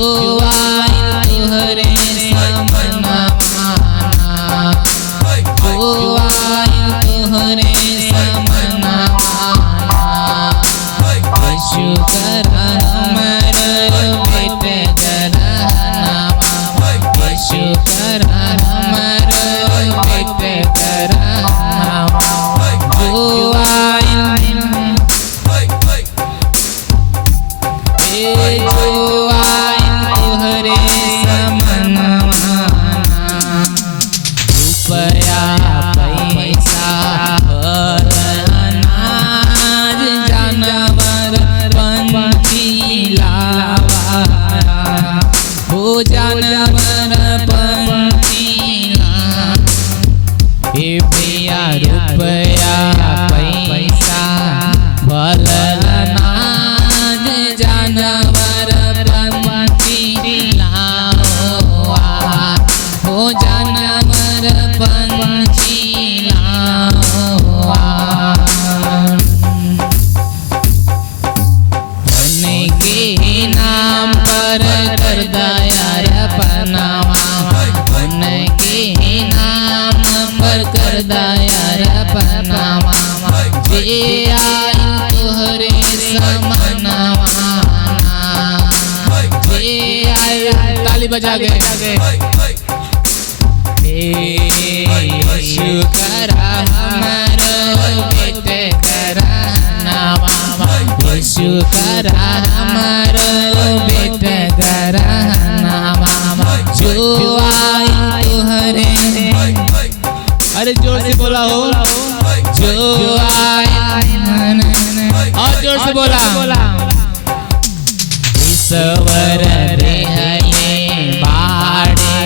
जो आइल तुहरे समनवाना, जो आइल तुहरे समनवाना, यीशु करा हमर बेटे गरहनावा, यीशु करा हमर बेटे गरहनावा, जो आइल जो आइल तुहरे समनवाना, रुपया पैसा फल अनाज जानवर पंछी लावा, हो जानवर पंछी लावा, हे भैया रुपया पैसा फल अनाज जानवर पंछी लावा, हो जानवर पंछी लावा, धन के नाम पर कर दया पनावा, धन के नाम पर कर दया पनावा, जे आइल तुहरे समनवाना, जे आइल ताली बजा गए, यीशु करा हमर बेटे गरहनावा, यीशु करा हमर बेटे गरहनावा, जो आइल तुहरे, अरे जोर से बोला हो, जो आइल, और जोर से बोला, ईश्वर रे ये बाड़े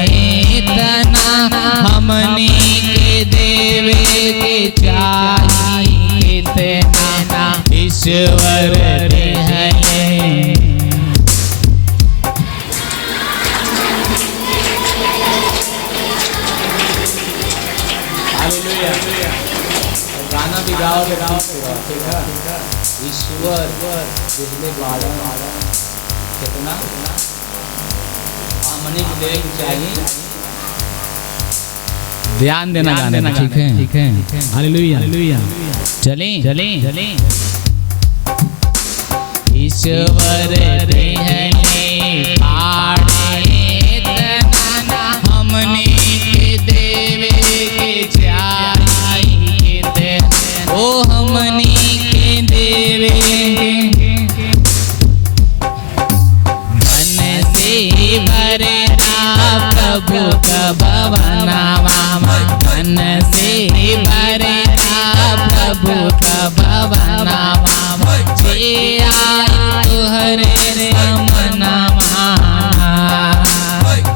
तना हमनी के देवे के चाहिए तना, ईश्वर रे ये गाना भी गाओगे ठीक है। ईश्वर जितने बाड़ा कितना हमने को देख चाहिए, ध्यान देना गाने में, ठीक है। Hallelujah hallelujah. चलें ईश्वर रे है बाड़े तना हमने के देवे के चाहिए, ओ हमनी के देवे मन से भरेला प्रभु का भवनवा, मन से भरेला प्रभु का भवनवा, जे आइल तुहरे समनवाना,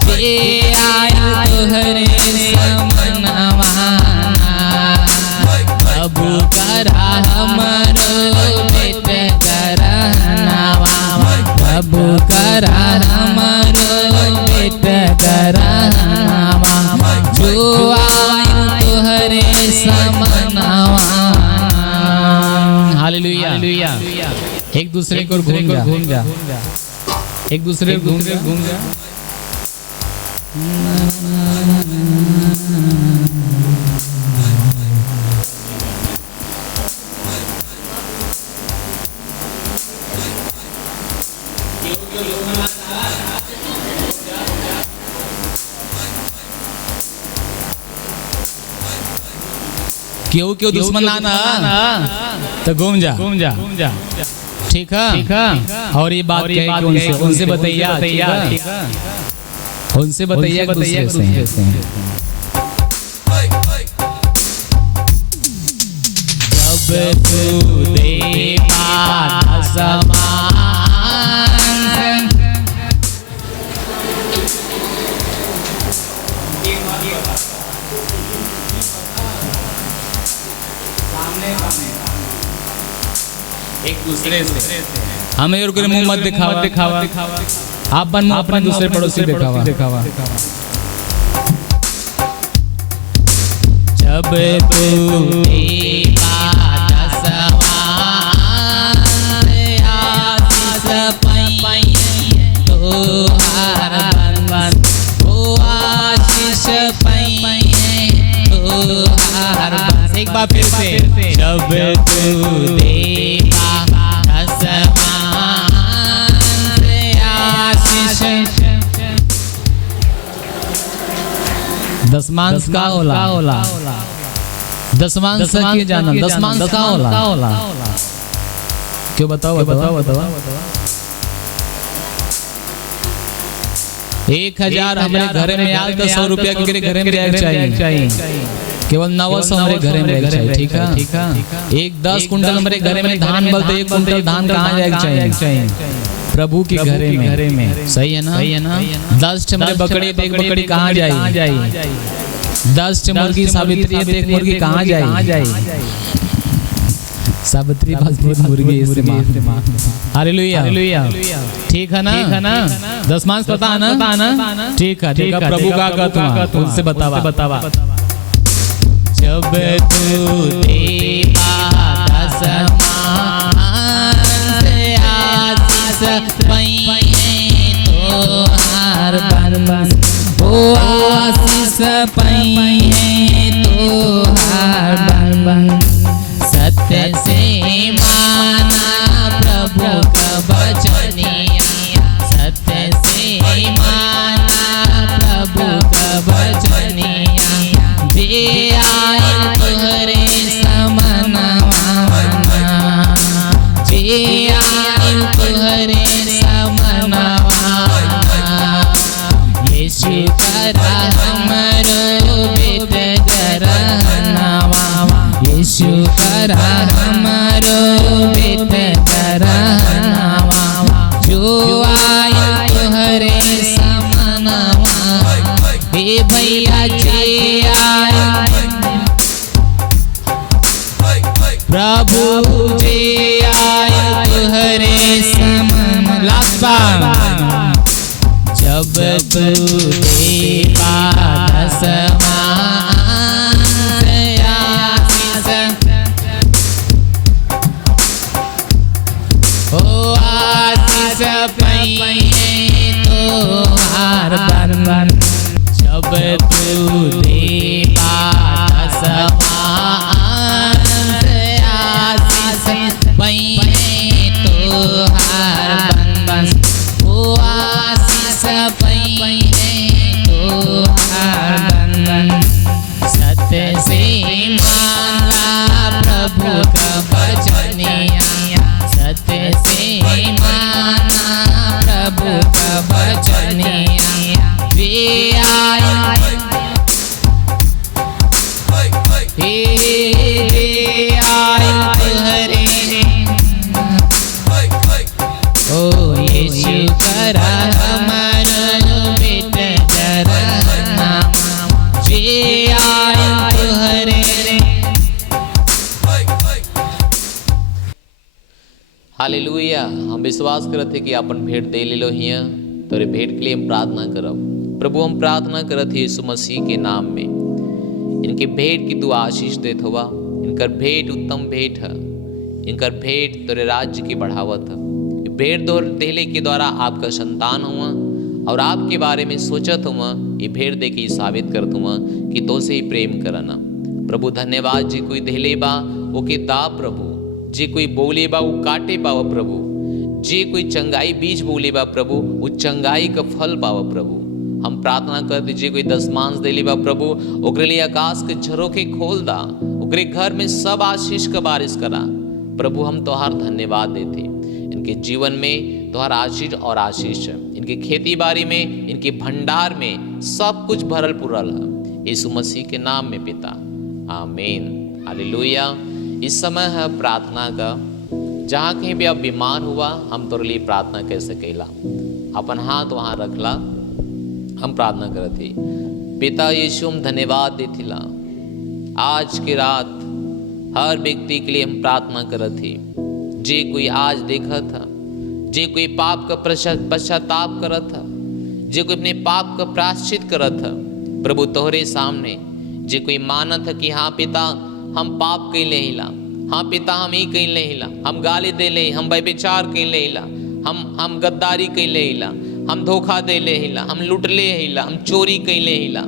जे आइल तुहरे समनवाना, प्रभु करा हमर बेटे गरहनावा, प्रभु करा हमर बेटे गरहनावा, जो आइल तुहरे समनवाना। हालेलुया। एक दूसरे को घूम जा, एक दूसरे को घूम जा। क्यों दुश्मन आना तो घूम जा, ठीक है। और ये बात उनसे बताइए, उनसे बताइए दूसरे से। जब तू देवा समान एक दूसरे से, हमें और मुंह मत दिखावा, आप बन अपने दूसरे पड़ोसी दिखावा। जब तू तो जब तू देगा आसमान से आशीष। दसमांश का होला दसमांश की जाना दसमांश का होला क्यों बताओ 1000 हमारे घर में आल तो 100 रुपया के घर में जाए चाहिए केवल 900 हमारे घर में चाहिए। ठीक है एक 10 कुंटल हमारे घर में धान बोलते 1 कुंटल धान कहाँ जाए चाहिए प्रभु के घर में। सही है ना 10 हमारे बकरी एक बकरी कहाँ जाए 10 मुर्गी सावित्री एक मुर्गी कहाँ जाए सावित्री पास बहुत मुर्गी हालेलुया ठीक है ना दसमांश पता है ना ठीक है प्रभु का कहता उनसे बतावा जब तू देगा दसमांश से आशीष पइहे तोहार बन ओ आशीष पइहे तोहार बन सत्य से माना प्रभु का वचनिया सत्य से माना प्रभु का वचनिया जे आए तुहरे समनवाना जे आए तुहरे समनवाना यीशु करा हमरो बेट गरहनवा यीशु करा हमरो बेट गरहनवा जो आए तुहरे समनवा हे भैया जे आए प्रभु जे आए तुहरे समन लास्पा जब तू देगा दसमांश से आशीष ओ आशीष पइहे तोहार बन जब तू देगा दसमांश से आशीष पइहे तोहार बन ओ आशीष पइहे तोहार बन सत्य से माना प्रभु का वचनिया सत्य से माना प्रभु का वचनिया जे आए तुहरे ओ यीशु करा हमरो बेट गरहनवा जे आए तुहरे। हालेलुया हम विश्वास करत है कि अपन भेंट दे ले लो हिया तोरे भेंट के लिए हम प्रार्थना करब प्रभु हम प्रार्थना करत है यीशु मसीह के नाम में इनके भेंट की तू आशीष देत हुआ इनकर भेंट उत्तम भेंट है इनकर भेंट तोरे राज्य की बढ़ावत है भेंट दो देले के द्वारा आपका संतान हुआ और आपके बारे में सोचत हुआ ये भेंट दे के साबित करत हुआ कि तो से ही प्रेम करना प्रभु धन्यवाद जी कोई देले बा वो के दा प्रभु जे कोई बोले बा वो काटे पावा प्रभु जे कोई चंगाई बीज बोले बा प्रभु वो चंगाई का फल पावा प्रभु हम प्रार्थना कर दीजिए कोई दसमांश देली बा प्रभु ओकरे लिए आकाश के झरोखे खोल दा ओकरे घर में सब आशीष का बारिश करा प्रभु हम तोहार धन्यवाद देते इनके जीवन में तोहार आशीष और आशीष है इनके खेती बाड़ी में इनके भंडार में सब कुछ भरल पुरल है यीशु मसीह के नाम में पिता आमीन हालेलुया। इस समय है प्रार्थना का जहाँ कहीं भी आप बीमार हुआ हम तोरे लिए प्रार्थना कैसे कैला अपन हाथ वहाँ रखला हम प्रार्थना करत थी पिता यीशु हम धन्यवाद देथिला आज की रात हर व्यक्ति के लिए हम प्रार्थना करत थी जे कोई आज देखा था जे कोई पाप का पश्चाताप करत था जे कोई अपने पाप का प्रायश्चित करत था प्रभु तोहरे सामने जे कोई मानत है कि हाँ पिता हम पाप कैले हिला हाँ पिता हम ही कैले हिला हम गाली दे ले हम व्यभिचार कैले हिला हम गद्दारी कैले हिला हम धोखा दे ले हिला हम लुट ले हिला हम चोरी कैले हिला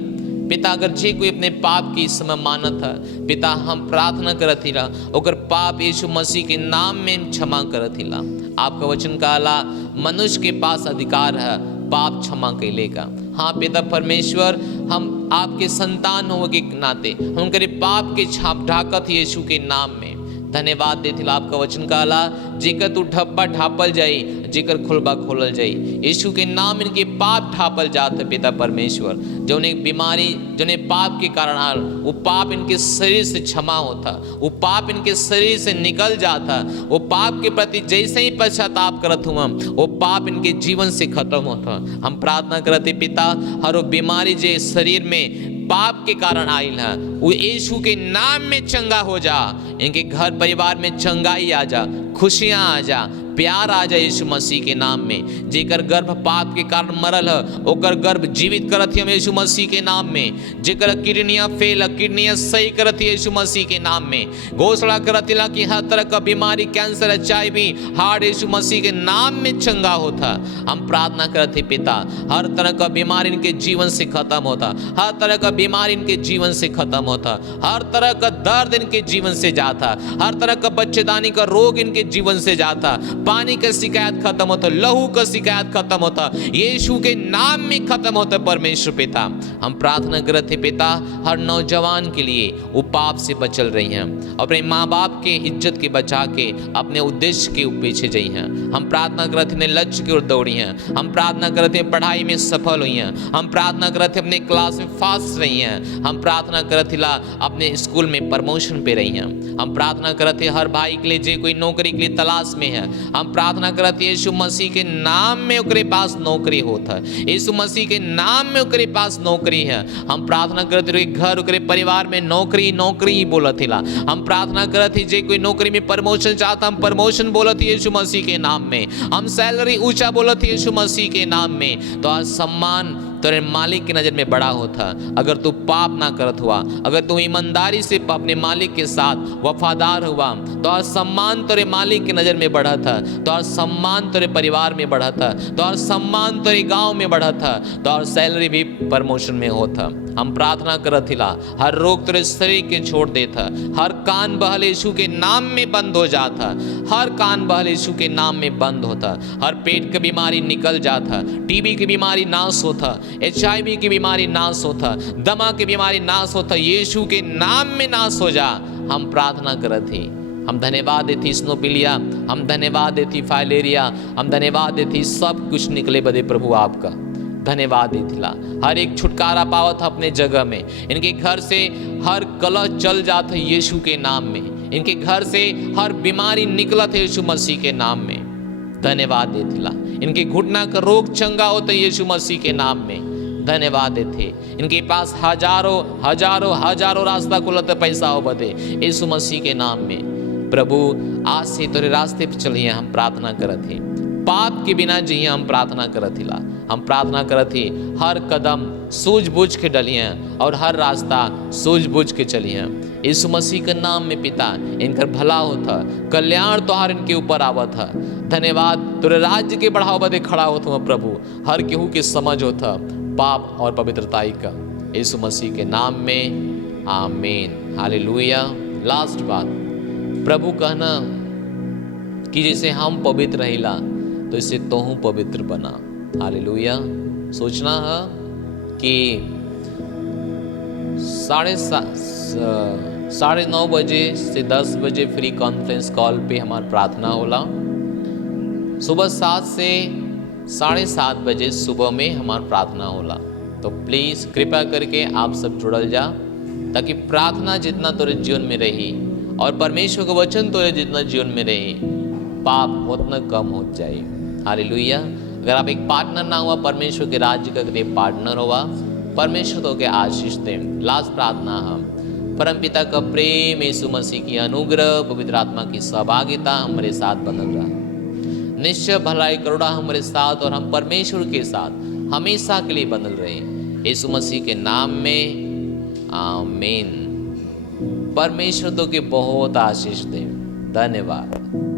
पिता अगर जे कोई अपने पाप की इस समय मानत है, पिता हम प्रार्थना करत हिला ओकर पाप यीशु मसीह के नाम में क्षमा करत हिला। आपका वचन कहला मनुष्य के पास अधिकार है पाप क्षमा कैले का। हाँ पिता परमेश्वर, हम आपके संतान होने के नाते हम करे पाप के छाप ढाकत यीशु के नाम में धन्यवाद देते। आपका वचन कहला जेकर तू ढब्बा ढापल जाई, जेकर खुलबा खोलल जाई। यीशु के नाम इनके पाप ढापल जात है पिता परमेश्वर। जो एक बीमारी जो पाप के कारण आल, वो पाप इनके शरीर से क्षमा होता, वो पाप इनके शरीर से निकल जाता। वो पाप के प्रति जैसे ही पश्चाताप करत हुआ वो पाप इनके जीवन से खत्म होता। हम प्रार्थना करते पिता, हर वो बीमारी जे शरीर में पाप के कारण आयल है वो यीशु के नाम में चंगा हो जा। इनके घर परिवार में चंगाई आ जा, खुशियां आ जा, प्यार आ जाए यीशु मसीह के नाम में। जेकर गर्भ पाप के कारण मरल है ओकर गर्भ जीवित करत हम यीशु मसीह के नाम में। जेकर किडनियां फेल, किडनियां सही करत यीशु मसीह के नाम में। घोषणा करत हिला कि हर तरह का बीमारी, कैंसर, एचआईवी, हार्ट यीशु मसीह के नाम में चंगा होता। हम प्रार्थना करते पिता, हर तरह का बीमारी इनके जीवन से खत्म होता, हर तरह का बीमारी इनके जीवन से खत्म होता, हर तरह का दर्द इनके जीवन से जाता, हर तरह का बच्चेदानी का रोग इनके जीवन से जाता। पानी का शिकायत खत्म होता, लहू का शिकायत खत्म होता, यीशु के नाम में खत्म होता। परमेश्वर पिता हम प्रार्थना करते पिता, हर नौजवान के लिए वो पाप से बचल रही हैं, अपने माँ बाप के इज्जत के बचा के अपने उद्देश्य के पीछे जाइ हैं। हम प्रार्थना करते अपने लक्ष्य की ओर दौड़ी हैं। हम प्रार्थना करते पढ़ाई में सफल हुई हैं। हम प्रार्थना करते अपने क्लास में फास्ट रही हैं। हम प्रार्थना करते ला अपने स्कूल में प्रमोशन पे रही हैं। हम प्रार्थना करते हर भाई के लिए जे कोई नौकरी के लिए तलाश में है, हम प्रार्थना करते यीशु मसीह के नाम में ओकरे पास नौकरी होता है। यीशु मसीह के नाम में ओकरे पास नौकरी है। हम प्रार्थना करते रहे घर ओकरे परिवार में नौकरी नौकरी ही बोलत हिला। हम प्रार्थना करते जे कोई नौकरी में प्रमोशन चाहता हम प्रमोशन बोलत यीशु मसीह के नाम में। हम सैलरी ऊंचा बोलत यीशु मसीह के नाम में। तो आज सम्मान तेरे मालिक की नज़र में बड़ा होता। अगर तू पाप ना करत हुआ, अगर तू ईमानदारी से अपने मालिक के साथ वफादार हुआ तो आज सम्मान तेरे मालिक की नज़र में बढ़ा था, तो आज सम्मान तेरे परिवार में बढ़ा था, तो आज सम्मान तेरे गांव में बढ़ा था, तो आज सैलरी भी प्रमोशन में होता। हम प्रार्थना करत हिला हर रोग तेरे शरीर के छोड़ देता, हर कान बहल यीशु के नाम में बंद हो जाता, हर कान बहल यीशु के नाम में बंद होता, हर पेट की बीमारी निकल जाता, टीबी की बीमारी नाश होता, एचआईवी की बीमारी नाश होता, दमा की बीमारी नाश होता, यीशु के नाम में नाश हो जा। हम प्रार्थना करत ही, हम धन्यवाद देती स्नोपिलिया, हम धन्यवाद देती फाइलेरिया, हम धन्यवाद देती सब कुछ निकले बदे प्रभु आपका धन्यवाद देतीला। हर एक छुटकारा पावत अपने जगह में। इनके घर से हर कलह चल जाता है यीशु के नाम में। इनके घर से हर बीमारी निकलत है यीशु मसीह के नाम में। धन्यवाद देतीला। इनके घुटना का रोग चंगा होता है यीशु मसीह के नाम में। धन्यवाद देते। इनके पास हजारों हजारों हजारों रास्ता खुलत पैसा हो बदे यीशु मसीह के नाम में। प्रभु आज से तेरे रास्ते पे चलिए हम प्रार्थना करत ही, पाप के बिना जिए हम प्रार्थना करत हिला। हम प्रार्थना करत ही हर कदम सूझबूझ के डलिए और हर रास्ता सूझबूझ के चलिए यीशु मसीह के नाम में। पिता इनकर भला होता, कल्याण तोहार इनके ऊपर आवत है। धन्यवाद तेरे राज्य के बढ़ाव बदे खड़ा होता प्रभु। हर केहू के समझ होता पाप और पवित्रताई का यीशु मसीह के नाम में। आमीन हालेलुया। लास्ट बात प्रभु कहना कि जैसे हम पवित्र रहिला तो इससे तोहू पवित्र बना। हालेलुया। सोचना है कि 9:30 बजे से 10 बजे फ्री कॉन्फ्रेंस कॉल पे हमारा प्रार्थना होला। सुबह 7 से 7:30 बजे सुबह में हमारा प्रार्थना होला। तो प्लीज़ कृपया करके आप सब जुड़ल जा ताकि प्रार्थना जितना तोरे जीवन में रही और परमेश्वर का वचन तोरे जितना जीवन में रही पाप उतना कम हो जाए। हालेलुया। अगर आप एक पार्टनर ना हुआ परमेश्वर के राज्य का पार्टनर हुआ, परमेश्वर तो के आशीष दें। लास्ट प्रार्थना हम परमपिता का प्रेम, यीशु मसीह की अनुग्रह, पवित्र आत्मा की सहभागिता हमारे साथ बनल रहा। निश्चय भलाई करुणा हमारे साथ और हम परमेश्वर के साथ हमेशा के लिए बनल रहे यीशु मसीह के नाम में। आमीन। परमेश्वर तो के बहुत आशीष दें। धन्यवाद।